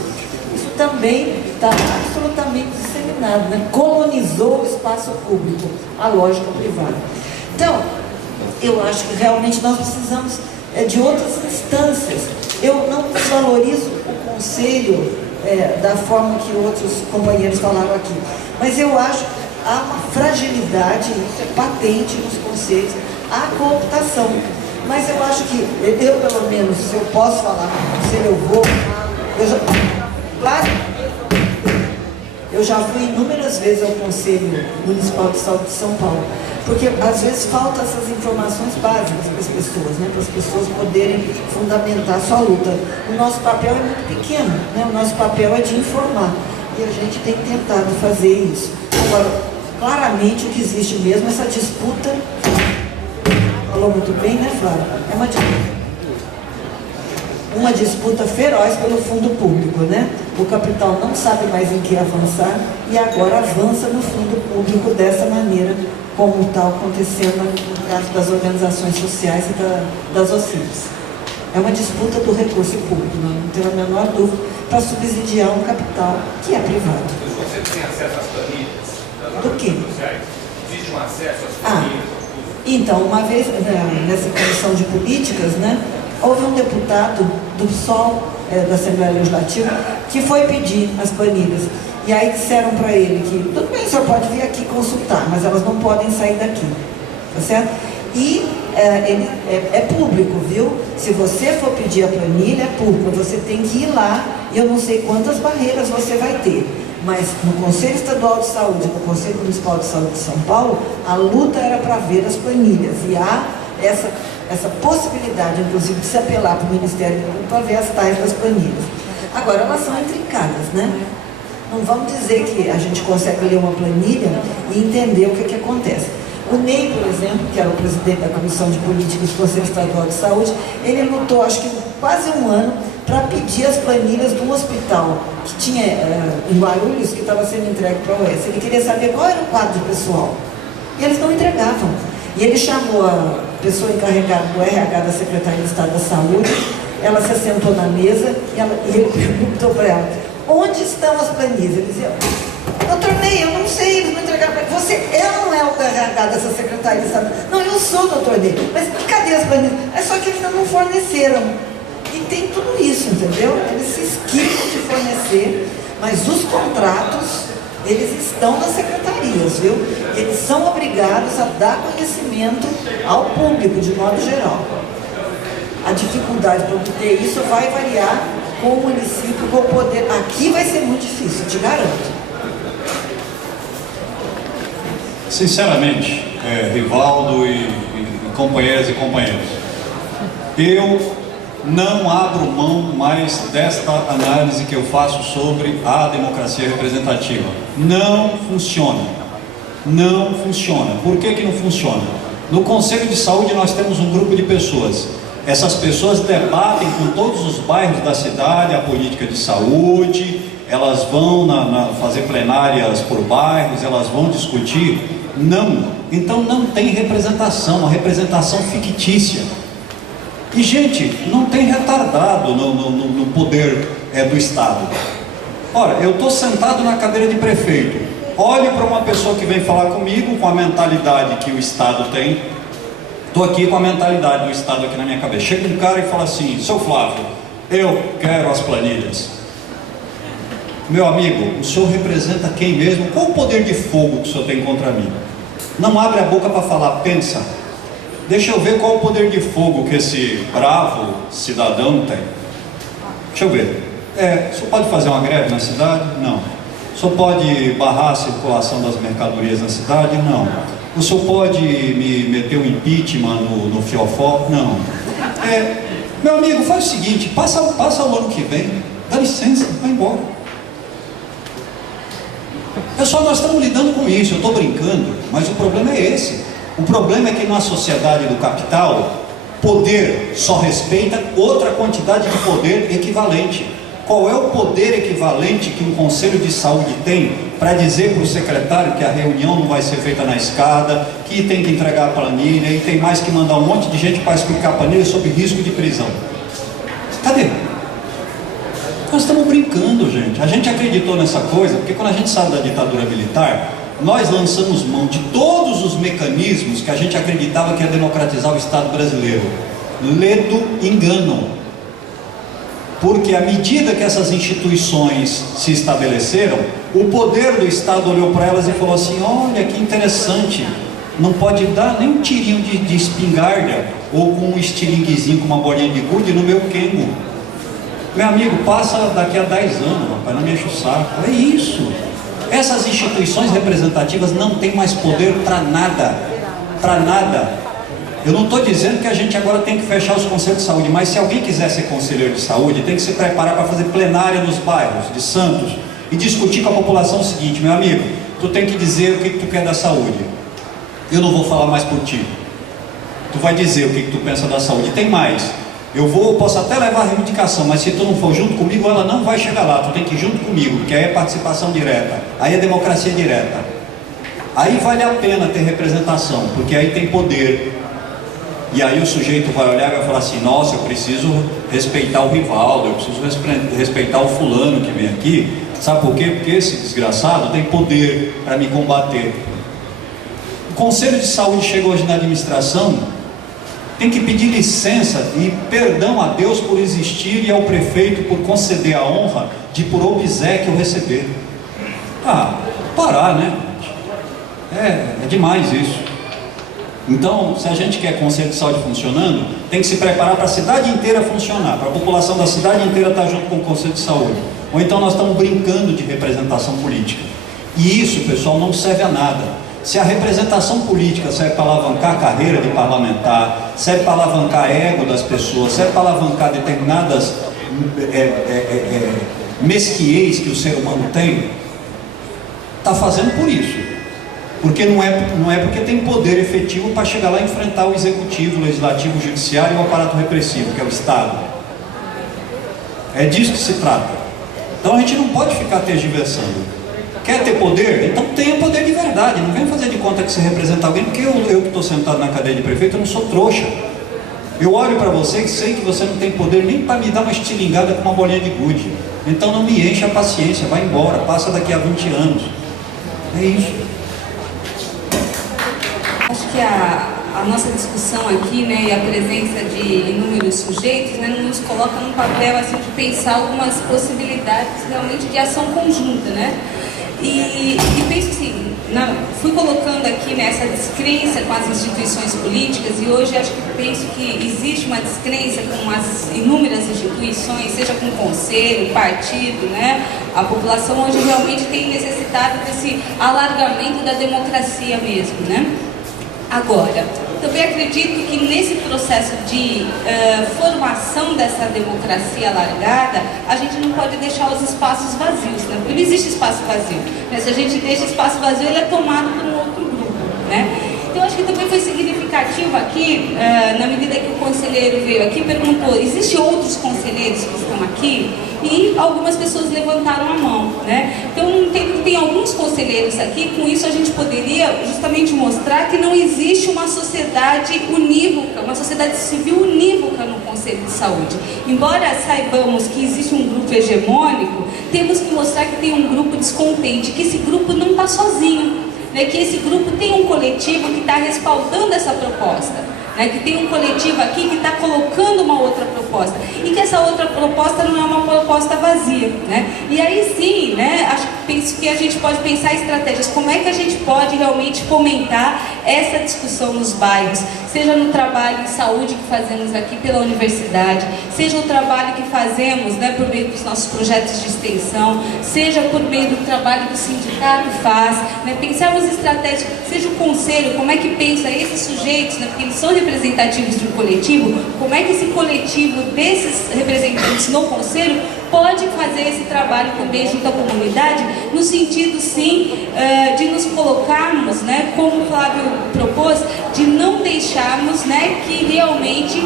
Isso também está absolutamente disseminado, né? Colonizou o espaço público, a lógica privada. Então, eu acho que realmente nós precisamos de outras instâncias. Eu não desvalorizo o conselho da forma que outros companheiros falaram aqui, mas eu acho que há uma fragilidade, isso é patente nos conselhos, há cooptação. Mas eu acho que eu, pelo menos, se eu posso falar com o conselho, eu vou. Claro, eu já fui inúmeras vezes ao Conselho Municipal de Saúde de São Paulo, porque às vezes faltam essas informações básicas para as pessoas, né? Para as pessoas poderem fundamentar a sua luta. O nosso papel é muito pequeno, né? O nosso papel é de informar, e a gente tem tentado fazer isso. Agora, claramente o que existe mesmo é essa disputa, falou muito bem, né, Flávia? É uma disputa feroz pelo fundo público, né? O capital não sabe mais em que avançar e agora avança no fundo público dessa maneira, como está acontecendo no caso das organizações sociais e das OCIPs. É uma disputa do recurso público, não tenho a menor dúvida, para subsidiar um capital que é privado. Você tem acesso às planilhas? Do quê? Existe um acesso às planilhas? Então, uma vez, nessa comissão de políticas, né, houve um deputado do PSOL, da Assembleia Legislativa, que foi pedir as planilhas. E aí disseram para ele que, tudo bem, o senhor pode vir aqui consultar, mas elas não podem sair daqui, tá certo? E ele é público, viu? Se você for pedir a planilha, é público, você tem que ir lá, e eu não sei quantas barreiras você vai ter. Mas no Conselho Estadual de Saúde, no Conselho Municipal de Saúde de São Paulo, a luta era para ver as planilhas. E há essa possibilidade, inclusive, de se apelar para o Ministério Público para ver as tais das planilhas. Agora, elas são intrincadas, né? Não vamos dizer que a gente consegue ler uma planilha e entender o que acontece. O Ney, por exemplo, que era o presidente da Comissão de Políticas do Conselho Estadual de Saúde, ele lutou, acho que quase um ano, para pedir as planilhas de um hospital que tinha em Guarulhos, que estava sendo entregue para a UES. Ele queria saber qual era o quadro pessoal. E eles não entregavam. E ele chamou a pessoa encarregada do RH da Secretaria de Estado da Saúde, ela se assentou na mesa e ele perguntou para ela, onde estão as planilhas? Ele dizia, doutor Ney, eu não sei, eles não entregaram para você. Ela não é o RH dessa Secretaria de Estado. Não, eu sou, doutor Ney, mas cadê as planilhas? É só que eles não forneceram. E tem tudo isso, entendeu? Eles se esquivam de fornecer, mas os contratos, eles estão nas secretarias, viu? Eles são obrigados a dar conhecimento ao público, de modo geral. A dificuldade para obter isso vai variar com o município, com o poder. Aqui vai ser muito difícil, te garanto. Sinceramente, Rivaldo e companheiras e companheiros, eu não abro mão mais desta análise que eu faço sobre a democracia representativa. Não funciona. Não funciona. Por que que não funciona? No Conselho de Saúde nós temos um grupo de pessoas. Essas pessoas debatem com todos os bairros da cidade a política de saúde, elas vão fazer plenárias por bairros, elas vão discutir. Não. Então não tem representação, uma representação fictícia. E, gente, não tem retardado no poder do Estado. Ora, eu estou sentado na cadeira de prefeito. Olhe para uma pessoa que vem falar comigo com a mentalidade que o Estado tem. Estou aqui com a mentalidade do Estado aqui na minha cabeça. Chega um cara e fala assim: seu Flávio, eu quero as planilhas. Meu amigo, o senhor representa quem mesmo? Qual o poder de fogo que o senhor tem contra mim? Não abre a boca para falar, pensa. Deixa eu ver qual o poder de fogo que esse bravo cidadão tem. Deixa eu ver. O senhor pode fazer uma greve na cidade? Não. O senhor pode barrar a circulação das mercadorias na cidade? Não. O senhor pode me meter um impeachment no fiofó? Não. Meu amigo, faz o seguinte, passa o ano que vem, dá licença, vai embora. Pessoal, nós estamos lidando com isso, eu estou brincando, mas o problema é esse. O problema é que na sociedade do capital, poder só respeita outra quantidade de poder equivalente. Qual é o poder equivalente que um conselho de saúde tem para dizer para o secretário que a reunião não vai ser feita na escada, que tem que entregar a planilha e tem mais que mandar um monte de gente para explicar a planilha sob risco de prisão? Cadê? Nós estamos brincando, gente. A gente acreditou nessa coisa porque quando a gente saiu da ditadura militar, nós lançamos mão de todos os mecanismos que a gente acreditava que ia democratizar o Estado brasileiro. Ledo engano. Porque à medida que essas instituições se estabeleceram, o poder do Estado olhou para elas e falou assim: olha que interessante, não pode dar nem um tirinho de espingarda ou com um estilinguezinho com uma bolinha de gude no meu quengo. Meu amigo, passa daqui a 10 anos, rapaz, não me enche o saco. É isso. Essas instituições representativas não têm mais poder para nada. Para nada. Eu não estou dizendo que a gente agora tem que fechar os conselhos de saúde, mas se alguém quiser ser conselheiro de saúde, tem que se preparar para fazer plenária nos bairros de Santos e discutir com a população o seguinte: meu amigo, tu tem que dizer o que tu quer da saúde. Eu não vou falar mais por ti. Tu vai dizer o que tu pensa da saúde. Tem mais. Eu posso até levar a reivindicação, mas se tu não for junto comigo, ela não vai chegar lá. Tu tem que ir junto comigo, porque aí é participação direta, aí é democracia direta. Aí vale a pena ter representação, porque aí tem poder. E aí o sujeito vai olhar e vai falar assim: nossa, eu preciso respeitar o Rivaldo, eu preciso respeitar o fulano que vem aqui. Sabe por quê? Porque esse desgraçado tem poder para me combater. O Conselho de Saúde chega hoje na administração, tem que pedir licença e perdão a Deus por existir e ao prefeito por conceder a honra de por obséquio receber. Parar, né? É demais isso. Então, se a gente quer Conselho de Saúde funcionando, tem que se preparar para a cidade inteira funcionar, para a população da cidade inteira estar junto com o Conselho de Saúde. Ou então nós estamos brincando de representação política. E isso, pessoal, não serve a nada. Se a representação política serve para alavancar a carreira de parlamentar, serve para alavancar ego das pessoas, serve para alavancar determinadas mesquiez que o ser humano tem, está fazendo por isso. Porque não é porque tem poder efetivo para chegar lá e enfrentar o executivo, o legislativo, o judiciário e o aparato repressivo, que é o Estado. É disso que se trata. Então a gente não pode ficar tergiversando. Quer ter poder? Então tenha poder de verdade. Não venha fazer de conta que você representa alguém, porque eu que estou sentado na cadeira de prefeito, eu não sou trouxa. Eu olho para você e sei que você não tem poder nem para me dar uma estilingada com uma bolinha de gude. Então não me encha a paciência, vai embora, passa daqui a 20 anos. É isso. Acho que a nossa discussão aqui, né, e a presença de inúmeros sujeitos, né, nos coloca num papel assim, de pensar algumas possibilidades realmente de ação conjunta, né? E penso assim, fui colocando aqui nessa descrença com as instituições políticas, e hoje penso que existe uma descrença com as inúmeras instituições, seja com o conselho, partido, né? A população hoje realmente tem necessitado desse alargamento da democracia mesmo, né? Agora, também acredito que nesse processo de formação dessa democracia alargada, a gente não pode deixar os espaços vazios, né? Porque não existe espaço vazio, né? Se a gente deixa espaço vazio, ele é tomado por um outro grupo, né? Então, acho que também foi significativo aqui, na medida que o conselheiro veio aqui, perguntou, existem outros conselheiros que estão aqui? E algumas pessoas levantaram a mão, né? Então, entendo que tem alguns conselheiros aqui, com isso a gente poderia justamente mostrar que não existe uma sociedade unívoca, uma sociedade civil unívoca no Conselho de Saúde. Embora saibamos que existe um grupo hegemônico, temos que mostrar que tem um grupo descontente, que esse grupo não está sozinho, né? Que esse grupo tem um coletivo que está respaldando essa proposta. Né, que tem um coletivo aqui que está colocando uma outra proposta e que essa outra proposta não é uma proposta vazia, né? E aí sim, né, penso que a gente pode pensar estratégias, como é que a gente pode realmente fomentar essa discussão nos bairros, seja no trabalho em saúde que fazemos aqui pela universidade, seja o trabalho que fazemos, né, por meio dos nossos projetos de extensão, seja por meio do trabalho que o sindicato faz, né, pensarmos estratégias, seja o conselho, como é que pensa esses sujeitos, né, porque eles são representativos de um coletivo, como é que esse coletivo desses representantes no conselho pode fazer esse trabalho também junto à comunidade, no sentido sim de nos colocarmos, né, como o Flávio propôs, de não deixarmos, né, que realmente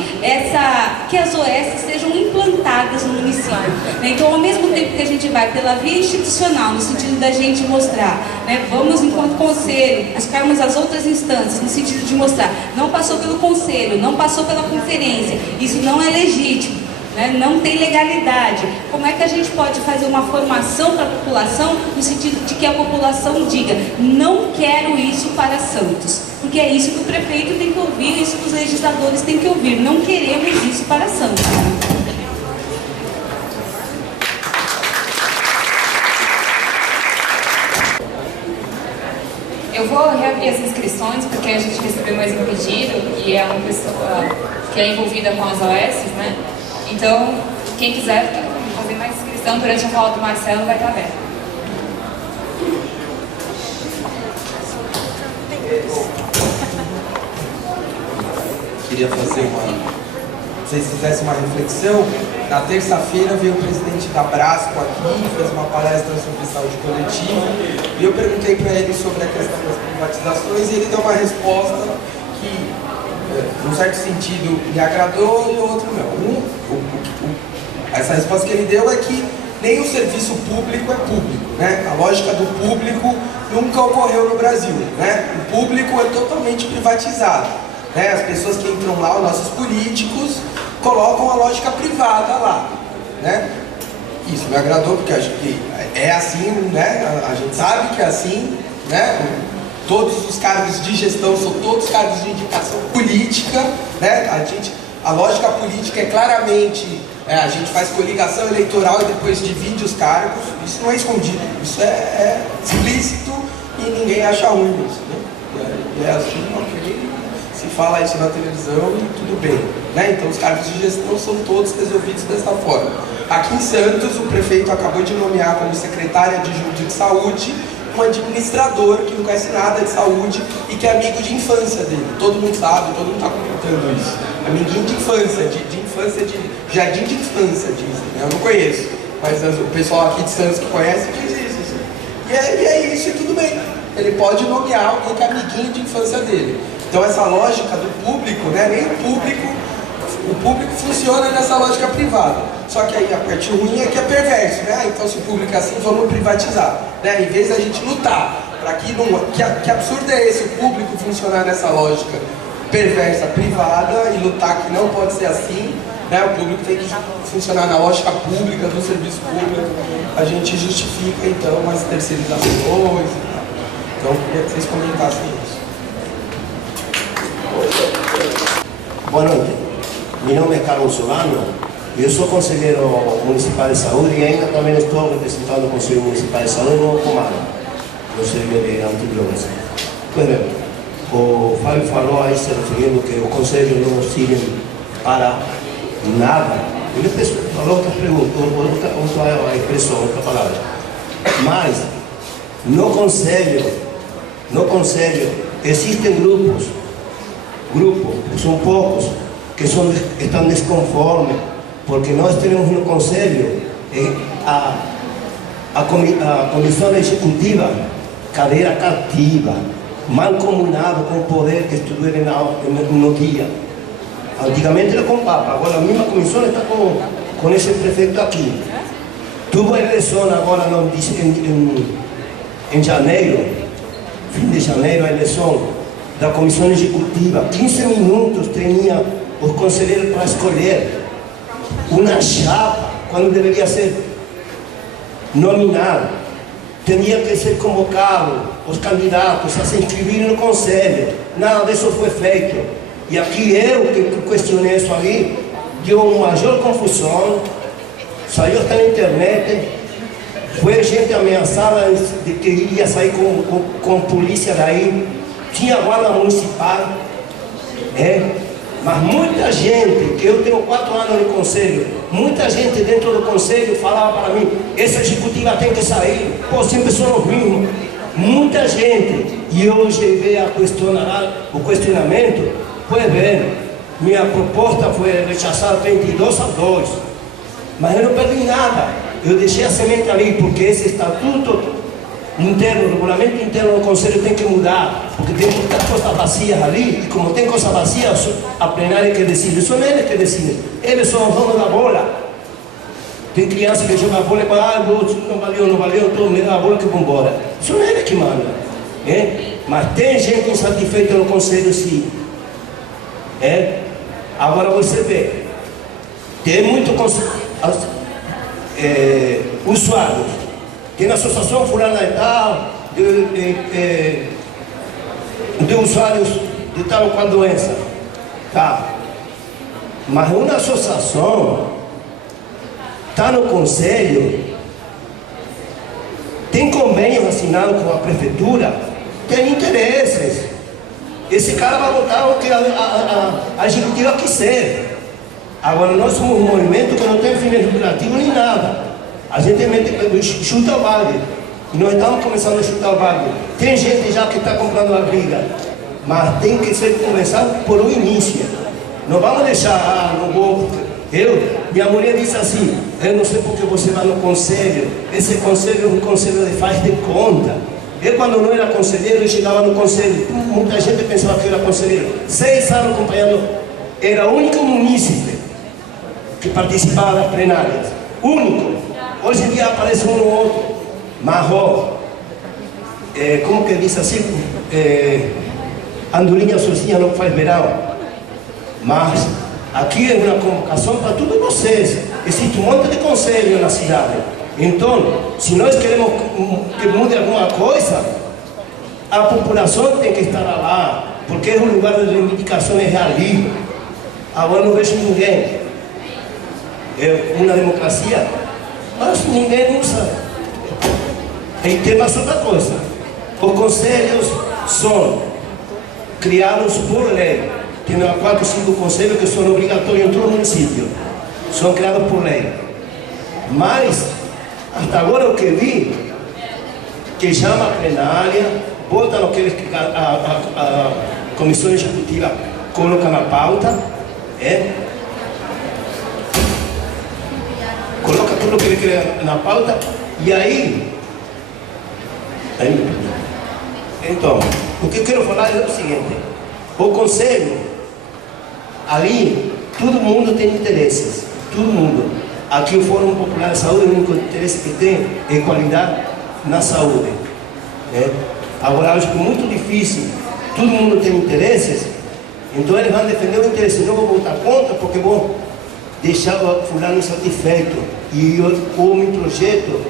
que as OS sejam implantadas no município, né? Então, ao mesmo tempo que a gente vai pela via institucional, no sentido da gente mostrar, né, vamos enquanto conselho, buscarmos as outras instâncias, no sentido de mostrar, não passou pelo conselho, não passou pela conferência, isso não é legítimo, né, não tem legalidade. Como é que a gente pode fazer uma formação para a população no sentido de que a população diga, não quero isso para Santos, porque é isso que o prefeito tem que ouvir, isso que os legisladores têm que ouvir, não queremos isso para Santos. Eu vou reabrir as inscrições porque a gente recebeu mais um pedido e é uma pessoa que é envolvida com as OS, né? Então, quem quiser fazer mais inscrição durante a fala do Marcelo vai estar aberto. Queria fazer não sei se fizesse uma reflexão. Na terça-feira veio o presidente da Brasco aqui, fez uma palestra sobre saúde coletiva, e eu perguntei para ele sobre a questão das privatizações, e ele deu uma resposta que, num certo sentido, me agradou e o outro não. Essa resposta que ele deu é que nem o serviço público é público, né? A lógica do público nunca ocorreu no Brasil, né? O público é totalmente privatizado, né? As pessoas que entram lá, os nossos políticos, colocam a lógica privada lá, né? Isso me agradou porque acho que é assim, né? A gente sabe que é assim, né? Todos os cargos de gestão são todos cargos de indicação política, né? A lógica política é claramente, a gente faz coligação eleitoral e depois divide os cargos. Isso não é escondido, isso é explícito e ninguém acha ruim isso, né? É assim, ok, se fala isso na televisão e tudo bem, né? Então os cargos de gestão são todos resolvidos dessa forma. Aqui em Santos, o prefeito acabou de nomear como secretária adjunta de saúde um administrador que não conhece nada de saúde e que é amigo de infância dele. Todo mundo sabe, todo mundo está comentando isso. Amiguinho de infância, de jardim de infância, dizem, né? Eu não conheço, mas o pessoal aqui de Santos que conhece diz isso. Assim. E é isso, e tudo bem. Ele pode nomear alguém que é amiguinho de infância dele. Então essa lógica do público, né? Nem o público funciona nessa lógica privada. Só que aí a parte ruim é que é perverso, né? Então se o público é assim, vamos privatizar, né? Em vez da gente lutar para que absurdo é esse, o público funcionar nessa lógica perversa, privada, e lutar que não pode ser assim, né? O público tem que funcionar na lógica pública, do serviço público. A gente justifica então as terceirizações e tal. Então eu queria que vocês comentassem isso. Boa noite, meu nome é Carlos Solano, eu sou conselheiro municipal de saúde e ainda também estou representando o Conselho Municipal de Saúde no Comando. no Serviço de Antidrogas. Pois bem, o Fábio falou aí, se referindo que o Conselho não sirve para nada. Ele falou outra pergunta, outra expressão, outra palavra. Mas, no Conselho existem grupos, são poucos, que estão desconformes, porque nós temos no Conselho a Comissão Executiva, cadeira cativa, mancomunado com o poder que estudou no dia. Antigamente era com o Papa, agora a mesma comissão está com esse prefeito aqui. Tuvo a eleição agora em janeiro, fim de janeiro, a eleição da comissão executiva. 15 minutos tinha os conselheiros para escolher uma chapa, quando deveria ser nominado. Tinha que ser convocado os candidatos a se inscreverem no conselho. Nada disso foi feito. E aqui eu que questionei isso aí, deu uma maior confusão, saiu até na internet, foi gente ameaçada de que iria sair com polícia daí, tinha guarda municipal, mas muita gente, que eu tenho 4 anos no conselho, muita gente dentro do conselho falava para mim, essa executiva tem que sair, pô, sempre são os mesmos, muita gente, e hoje veio a questionar o questionamento. Pois bem, minha proposta foi rechazada 22-2, mas eu não perdi nada, eu deixei a semente ali, porque esse estatuto interno, o regulamento interno do Conselho tem que mudar, porque tem muitas coisas vazias ali, e como tem coisas vazias, a plenária que decide, são eles que decidem, eles são os donos da bola. Tem criança que joga bola e fala, não valeu, então me dá a bola que vão embora. São eles que mandam, mas tem gente insatisfeita no Conselho, sim. Agora você vê, tem muito usuários, tem a associação fulana e tal, de usuários de tal ou qual doença, tá? Mas uma associação está no conselho, tem convênio assinado com a prefeitura, tem interesses. Esse cara vai votar o que a executiva quiser. Agora, nós somos um movimento que não tem fim lucrativo nem nada. A gente chuta o balde. E nós estamos começando a chutar o balde. Tem gente já que está comprando a briga, mas tem que ser começado por um início. Não vamos deixar, não vou. Minha mulher disse assim, eu não sei porque você vai no conselho. Esse conselho é um conselho de faz de conta. Eu, quando não era conselheiro, eu chegava no conselho, muita gente pensava que eu era conselheiro. 6 anos acompanhando, era o único munícipe que participava das plenárias. Único. Hoje em dia aparece um ou outro. Mas, como que diz assim? Andorinha sozinha não faz verão. Mas aqui é uma convocação para todos vocês. Existe um monte de conselho na cidade. Então, se nós queremos que mude alguma coisa, a população tem que estar lá, porque é um lugar de reivindicações ali. Agora não vejo ninguém. É uma democracia, mas ninguém usa. E tem mais outra coisa. Os conselhos são criados por lei. Tem 4 ou 5 conselhos que são obrigatórios em todo o município. São criados por lei. Mas até agora o que vi, que chama a plenária, bota no que a comissão executiva coloca na pauta, coloca tudo o que ele quer na pauta, e aí, então, o que eu quero falar é o seguinte, o conselho, ali, todo mundo tem interesses, todo mundo. Aqui o Fórum Popular de Saúde, o único interesse que tem é qualidade na saúde. Agora, acho que é muito difícil, todo mundo tem interesses, então eles vão defender o interesse. Não vou votar contra porque vou deixar o fulano insatisfeito. E o meu projeto,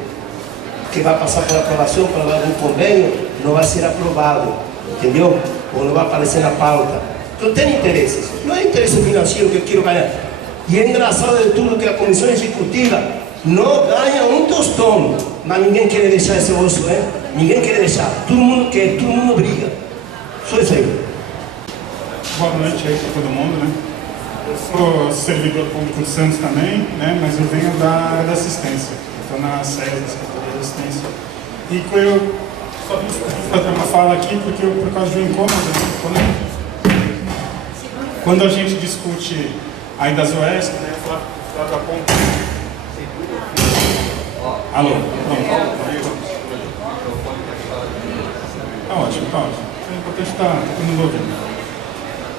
que vai passar por aprovação, para algum convênio, não vai ser aprovado, entendeu? Ou não vai aparecer na pauta. Então tem interesses, não é interesse financeiro que eu quero ganhar. E é engraçado de tudo que a comissão executiva não ganha um tostão, mas ninguém quer deixar esse osso, ninguém quer deixar. Todo mundo quer, todo mundo briga. Só isso aí. Boa noite aí para todo mundo, né? Eu sou servidor público de Santos também, né? Mas eu venho da área da assistência. Estou na sede da Secretaria de Assistência. E eu só vim fazer uma fala aqui porque por causa de um incômodo, né? Quando a gente discute aí das OS, né? Flávio aponta. Alô? Pronto. Tá ótimo, tá ótimo. É importante estar todo mundo ouvindo.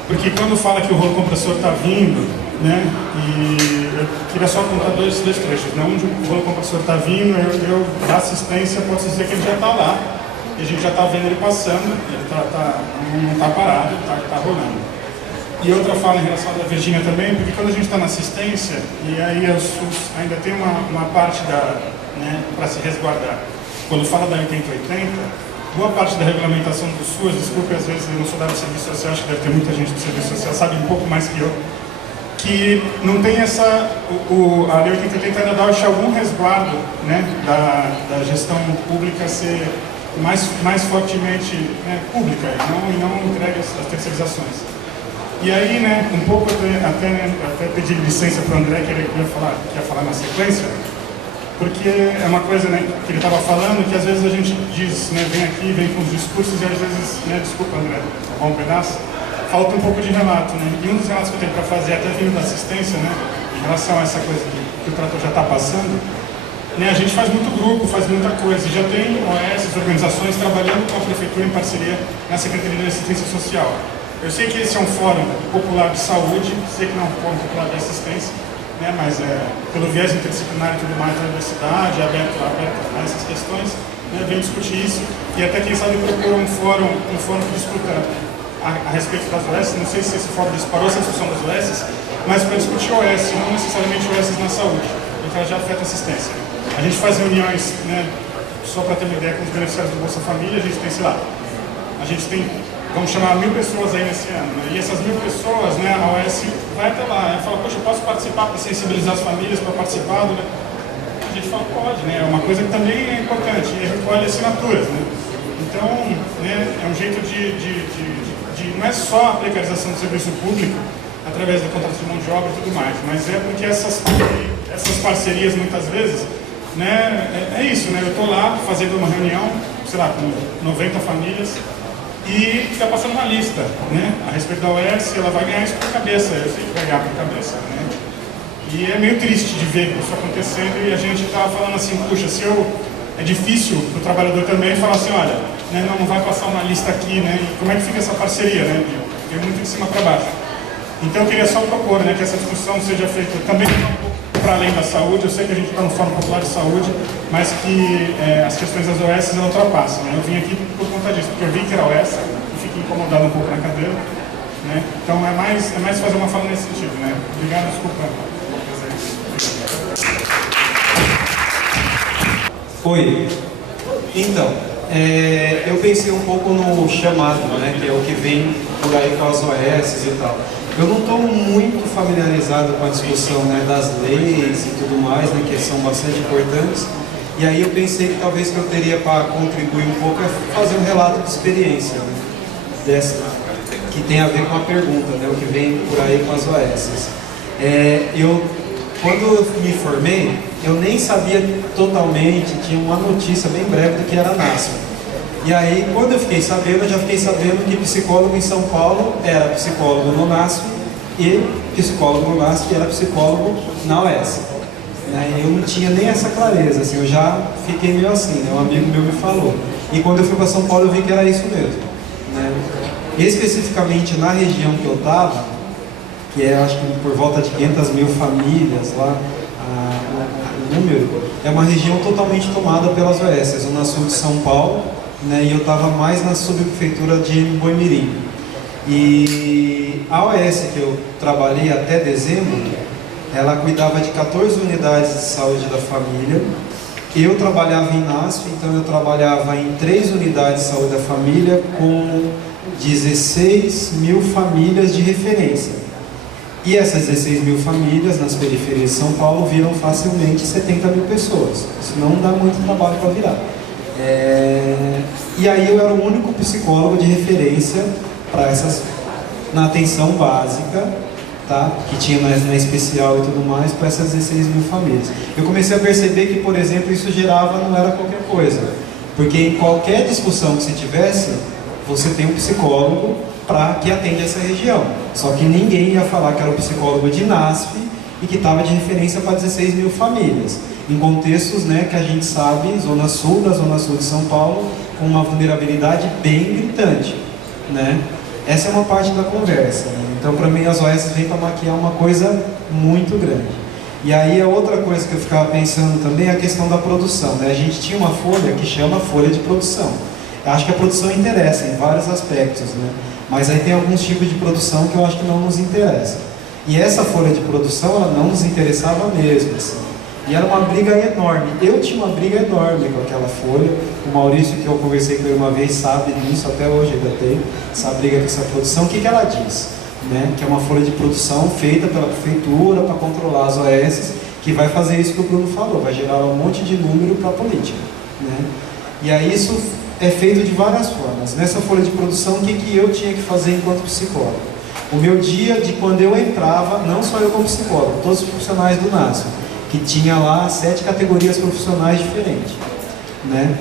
Porque quando fala que o rolo compressor está vindo, né, e eu queria só apontar dois trechos, né, onde o rolo compressor está vindo, eu da assistência posso dizer que ele já está lá, e a gente já está vendo ele passando, ele não está parado, está rolando. E outra fala em relação à Virgínia também, porque quando a gente está na assistência, e aí o SUS ainda tem uma parte né, para se resguardar. Quando fala da 80-80, boa parte da regulamentação do SUS, desculpe, às vezes eu não sou da área de serviço social, acho que deve ter muita gente do serviço social, sabe um pouco mais que eu, que não tem essa, a Lei 8080 ainda dá algum resguardo, né, da gestão pública ser mais fortemente, né, pública e não entregue as terceirizações. E aí, né, um pouco até pedir licença para o André, que ele ia falar na sequência, porque é uma coisa, né, que ele estava falando, que às vezes a gente diz, né, vem aqui, vem com os discursos e às vezes, né, desculpa André, um pedaço, falta um pouco de relato, né, e um dos relatos que eu tenho para fazer, até vindo da assistência, né, em relação a essa coisa que o trator já está passando, né, a gente faz muito grupo, faz muita coisa, já tem OS, organizações trabalhando com a prefeitura em parceria na Secretaria de Assistência Social. Eu sei que esse é um fórum popular de saúde, sei que não é um fórum popular de assistência, né, mas pelo viés interdisciplinar e tudo mais da universidade, aberto a essas questões, né, vem discutir isso e até quem sabe propor um fórum que discuta a respeito das OS, não sei se esse fórum disparou essa discussão das OS, mas para discutir OS, não necessariamente OS na saúde, porque ela já afeta a assistência. A gente faz reuniões, né, só para ter uma ideia, com os beneficiários do Bolsa Família, a gente tem, sei lá, vamos chamar 1000 pessoas aí nesse ano, né? E essas 1000 pessoas, né, a OS vai até lá, né? Fala, poxa, eu posso participar para sensibilizar as famílias para participar do... A gente fala, pode, né? É uma coisa que também é importante, e recolhe assinaturas, né? Então, né, é um jeito não é só a precarização do serviço público, através da contratação de mão de obra e tudo mais, mas é porque essas parcerias, muitas vezes, né, é isso, né? Eu estou lá fazendo uma reunião, sei lá, com 90 famílias, e está passando uma lista, né, a respeito da OS, ela vai ganhar isso por cabeça, eu sei que vai ganhar por cabeça, né, e é meio triste de ver isso acontecendo e a gente está falando assim, puxa, é difícil para o trabalhador também falar assim, olha, né, não vai passar uma lista aqui, né, e como é que fica essa parceria, né, é muito de cima para baixo. Então eu queria só propor, né, que essa discussão seja feita também para além da saúde, eu sei que a gente está no Fórum Popular de Saúde, mas que as questões das OS não ultrapassam, né? Eu vim aqui por conta disso, porque eu vi que era OS e fiquei incomodado um pouco na cadeira, né? Então é mais fazer uma fala nesse sentido, né? Obrigado, desculpa. Oi. Então, eu pensei um pouco no chamado, né? Que é o que vem por aí com as OS e tal. Eu não estou muito familiarizado com a discussão, né, das leis e tudo mais, né, que são bastante importantes. E aí eu pensei que talvez que eu teria para contribuir um pouco é fazer um relato de experiência, né, que tem a ver com a pergunta, né, o que vem por aí com as OS. Quando eu me formei, eu nem sabia totalmente, tinha uma notícia bem breve do que era NASF. E aí, quando eu fiquei sabendo, eu já fiquei sabendo que psicólogo em São Paulo era psicólogo no NASF e psicólogo no NASF era psicólogo na OS. Eu não tinha nem essa clareza, assim, eu já fiquei meio assim, né? Um amigo meu me falou. E quando eu fui para São Paulo, eu vi que era isso mesmo, né? Especificamente na região que eu estava, que é, acho que por volta de 500 mil famílias lá, o número, é uma região totalmente tomada pelas OS, Zona Sul de São Paulo, né, e eu estava mais na subprefeitura de Boimirim. E a OS que eu trabalhei até dezembro, ela cuidava de 14 unidades de saúde da família. Eu trabalhava em NASF, então eu trabalhava em 3 unidades de saúde da família com 16 mil famílias de referência. E essas 16 mil famílias nas periferias de São Paulo viram facilmente 70 mil pessoas. Isso não dá muito trabalho para virar. E aí eu era o único psicólogo de referência para essas, na atenção básica, tá? Que tinha na especial e tudo mais, para essas 16 mil famílias. Eu comecei a perceber que, por exemplo, isso gerava, não era qualquer coisa. Porque em qualquer discussão que você tivesse, você tem um psicólogo que atende essa região. Só que ninguém ia falar que era um psicólogo de NASF e que estava de referência para 16 mil famílias. Em contextos, né, que a gente sabe, da Zona Sul de São Paulo, com uma vulnerabilidade bem gritante, né? Essa é uma parte da conversa, né? Então, para mim, as OS vêm para maquiar uma coisa muito grande. E aí, a outra coisa que eu ficava pensando também é a questão da produção, né? A gente tinha uma folha que chama folha de produção. Eu acho que a produção interessa em vários aspectos, né? Mas aí tem alguns tipos de produção que eu acho que não nos interessa. E essa folha de produção, ela não nos interessava mesmo, assim. E era uma briga enorme. Eu tinha uma briga enorme com aquela folha. O Maurício, que eu conversei com ele uma vez, sabe disso, até hoje ainda tem essa briga com essa produção. O que ela diz? Né? Que é uma folha de produção feita pela prefeitura para controlar as OS, que vai fazer isso que o Bruno falou, vai gerar um monte de número para a política. Né? E aí isso é feito de várias formas. Nessa folha de produção, o que eu tinha que fazer enquanto psicólogo? O meu dia de quando eu entrava, não só eu como psicólogo, todos os profissionais do NASF, que tinha lá 7 categorias profissionais diferentes, né?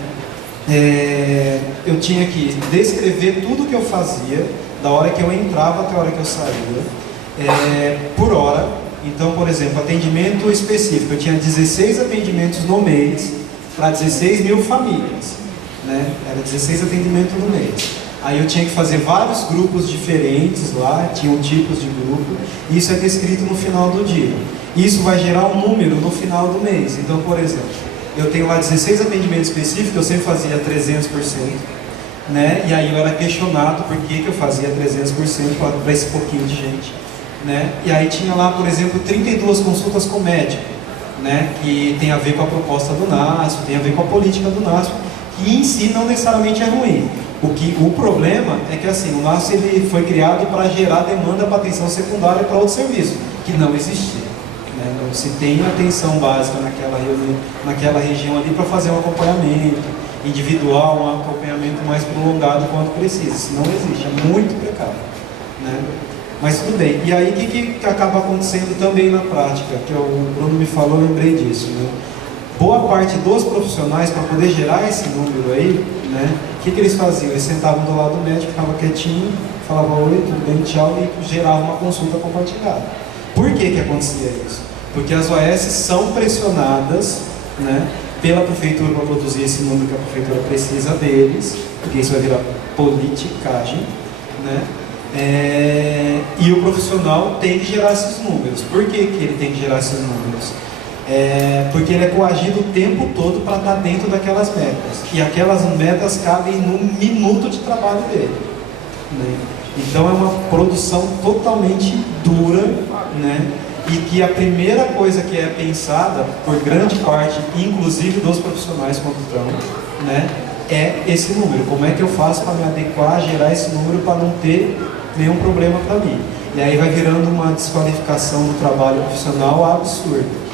Eu tinha que descrever tudo que eu fazia, da hora que eu entrava até a hora que eu saía, por hora. Então, por exemplo, atendimento específico, eu tinha 16 atendimentos no mês para 16 mil famílias, né? Era 16 atendimentos no mês. Aí eu tinha que fazer vários grupos diferentes lá, tinham tipos de grupo, e isso é descrito no final do dia. Isso vai gerar um número no final do mês. Então, por exemplo, eu tenho lá 16 atendimentos específicos, eu sempre fazia 300%, né? E aí eu era questionado por que eu fazia 300% para esse pouquinho de gente, né? E aí tinha lá, por exemplo, 32 consultas com médico, né? Que tem a ver com a proposta do NASF, tem a ver com a política do NASF, que em si não necessariamente é ruim. O problema é que assim, o NASF ele foi criado para gerar demanda para atenção secundária para outro serviço, que não existia. Né? Não se tem atenção básica naquela região ali para fazer um acompanhamento individual, um acompanhamento mais prolongado quanto precisa. Isso não existe, é muito precário. Né? Mas tudo bem. E aí o que acaba acontecendo também na prática? Que o Bruno me falou, eu lembrei disso. Né? Boa parte dos profissionais, para poder gerar esse número aí, né, o que eles faziam? Eles sentavam do lado do médico, ficavam quietinho, falavam oi, tudo bem, tchau, e geravam uma consulta compartilhada. Por que acontecia isso? Porque as OS são pressionadas, né, pela prefeitura para produzir esse número que a prefeitura precisa deles, porque isso vai virar politicagem, né? E o profissional tem que gerar esses números. Por que ele tem que gerar esses números? Porque ele é coagido o tempo todo para estar dentro daquelas metas. E aquelas metas cabem num minuto de trabalho dele. Né? Então é uma produção totalmente dura, né? E que a primeira coisa que é pensada por grande parte, inclusive dos profissionais quando estão, né, é esse número. Como é que eu faço para me adequar, gerar esse número para não ter nenhum problema para mim? E aí vai virando uma desqualificação do trabalho profissional absurda.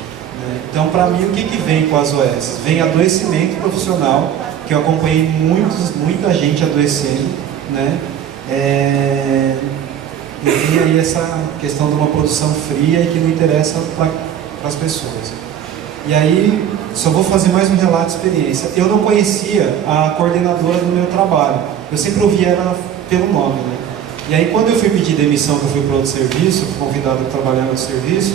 Então, para mim, o que vem com as OS? Vem adoecimento profissional, que eu acompanhei muita gente adoecendo, né? E vem aí essa questão de uma produção fria e que não interessa para as pessoas. E aí, só vou fazer mais um relato de experiência. Eu não conhecia a coordenadora do meu trabalho. Eu sempre ouvia ela pelo nome, né? E aí, quando eu fui pedir demissão, que eu fui para outro serviço, fui convidado a trabalhar no outro serviço,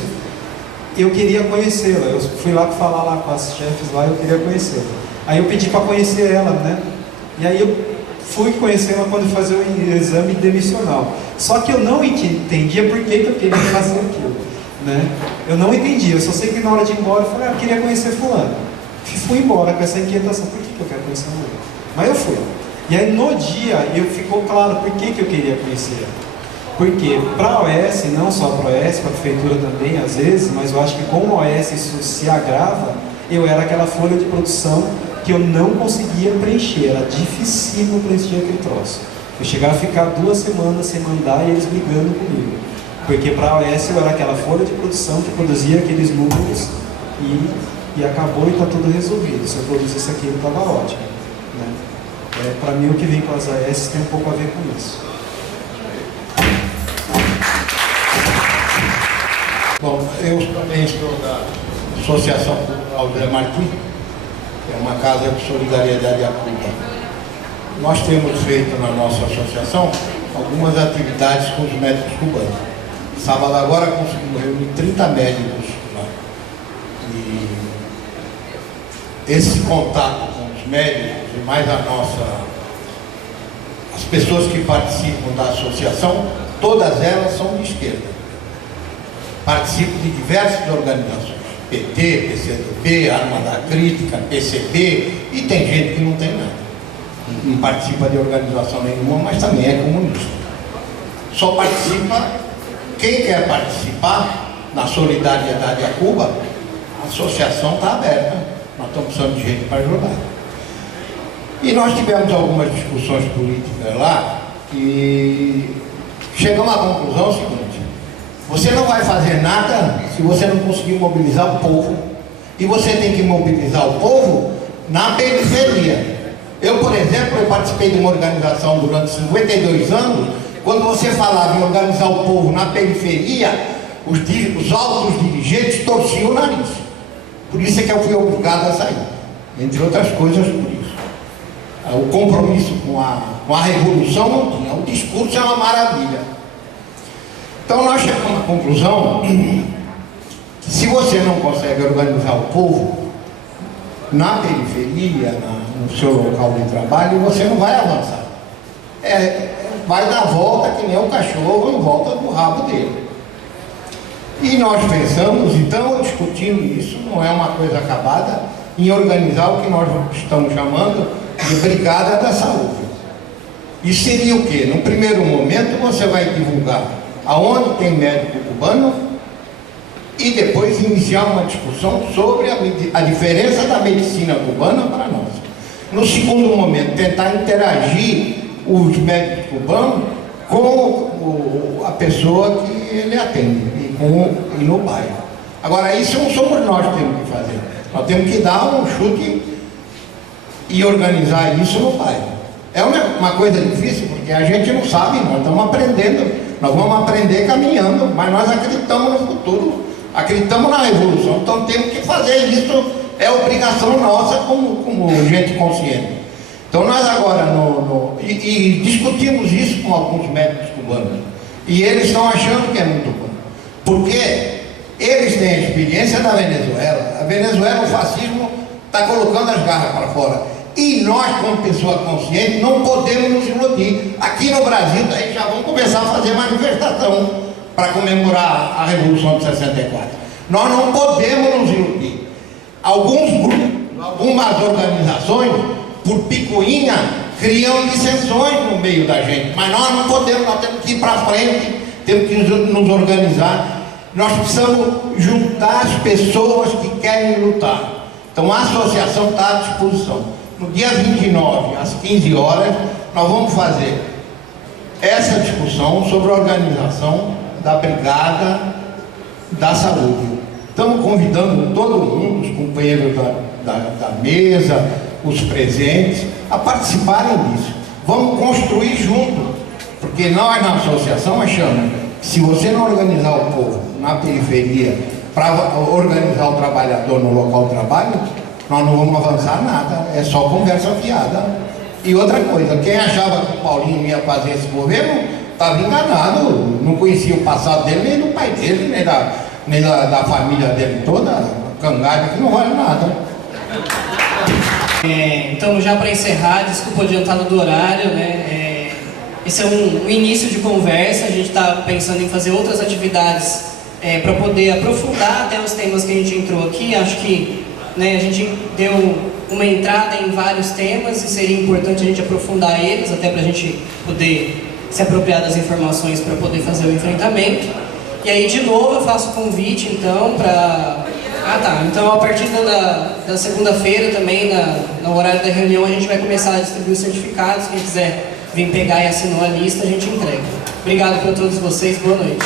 eu queria conhecê-la. Eu fui lá falar lá com as chefes lá, eu queria conhecê-la. Aí eu pedi para conhecer ela, né? E aí eu fui conhecê-la quando fazer o exame demissional. Só que eu não entendia por que eu queria fazer aquilo, né? Eu não entendia, eu só sei que na hora de ir embora eu falei, eu queria conhecer fulano. Fui embora com essa inquietação, por que eu quero conhecer fulano? Mas eu fui. E aí no dia ficou claro por que eu queria conhecer ela. Porque para a OS, não só para a OS, para a prefeitura também às vezes, mas eu acho que com a OS isso se agrava, eu era aquela folha de produção que eu não conseguia preencher, era dificílimo preencher aquele troço. Eu chegava a ficar 2 semanas sem mandar e eles brigando comigo. Porque para a OS eu era aquela folha de produção que produzia aqueles números e acabou e está tudo resolvido. Se eu produzisse aquilo, estava ótimo. Né? Para mim, o que vem com as AES tem um pouco a ver com isso. Bom, eu também estou da Associação Cultural Zé Martim, que é uma casa de solidariedade a Cuba. Nós temos feito na nossa associação algumas atividades com os médicos cubanos. Sábado agora conseguimos reunir 30 médicos lá. E esse contato com os médicos e mais as pessoas que participam da associação, todas elas são de esquerda. Participam de diversas organizações, PT, PCdoB, Arma da Crítica, PCB, e tem gente que não tem nada. Não participa de organização nenhuma, mas também é comunista. Só participa quem quer participar na solidariedade a Cuba. A associação está aberta, nós estamos precisando de gente para ajudar. E nós tivemos algumas discussões políticas lá e chegamos à conclusão seguinte: você não vai fazer nada se você não conseguir mobilizar o povo. E você tem que mobilizar o povo na periferia. Eu, por exemplo, participei de uma organização durante 52 anos. Quando você falava em organizar o povo na periferia, os altos dirigentes torciam o nariz. Por isso é que eu fui obrigado a sair. Entre outras coisas, por isso. O compromisso com a revolução não tinha. O discurso é uma maravilha. Então nós chegamos à conclusão que se você não consegue organizar o povo na periferia, no seu local de trabalho, você não vai avançar. Vai dar volta que nem o cachorro em volta do rabo dele. E nós pensamos, então, discutindo isso, não é uma coisa acabada, em organizar o que nós estamos chamando de Brigada da Saúde. E seria o quê? No primeiro momento você vai divulgar aonde tem médico cubano e depois iniciar uma discussão sobre a diferença da medicina cubana para nós. No segundo momento, tentar interagir os médicos cubanos com a pessoa que ele atende e no bairro. Agora, isso não somos nós que temos que fazer. Nós temos que dar um chute e organizar isso no bairro. É uma coisa difícil, porque a gente não sabe, nós estamos aprendendo. Nós vamos aprender caminhando, mas nós acreditamos no futuro, acreditamos na revolução, então temos que fazer isso, é obrigação nossa como gente consciente. Então nós agora, e discutimos isso com alguns médicos cubanos, e eles estão achando que é muito bom, porque eles têm a experiência da Venezuela. A Venezuela, o fascismo está colocando as garras para fora. E nós, como pessoa consciente, não podemos nos iludir. Aqui no Brasil, aí já vamos começar a fazer manifestação para comemorar a Revolução de 64. Nós não podemos nos iludir. Alguns grupos, algumas organizações, por picuinha, criam dissensões no meio da gente. Mas nós não podemos, nós temos que ir para frente, temos que nos organizar. Nós precisamos juntar as pessoas que querem lutar. Então a associação está à disposição. No dia 29, às 15 horas, nós vamos fazer essa discussão sobre a organização da Brigada da Saúde. Estamos convidando todo mundo, os companheiros da mesa, os presentes, a participarem disso. Vamos construir junto, porque nós na associação achamos que se você não organizar o povo na periferia para organizar o trabalhador no local de trabalho, nós não vamos avançar nada, é só conversa fiada. E outra coisa, quem achava que o Paulinho ia fazer esse governo, estava enganado, não conhecia o passado dele, nem do pai dele, nem da família dele toda, cangada, que não vale nada. Então, já para encerrar, desculpa o adiantado do horário, né? Esse é um início de conversa, a gente está pensando em fazer outras atividades para poder aprofundar até os temas que a gente entrou aqui. Acho que a gente deu uma entrada em vários temas e seria importante a gente aprofundar eles, até para a gente poder se apropriar das informações para poder fazer o enfrentamento. E aí, de novo, eu faço o convite, então, para... Então, a partir da segunda-feira também, no horário da reunião, a gente vai começar a distribuir os certificados. Quem quiser vir pegar e assinar a lista, a gente entrega. Obrigado para todos vocês, boa noite.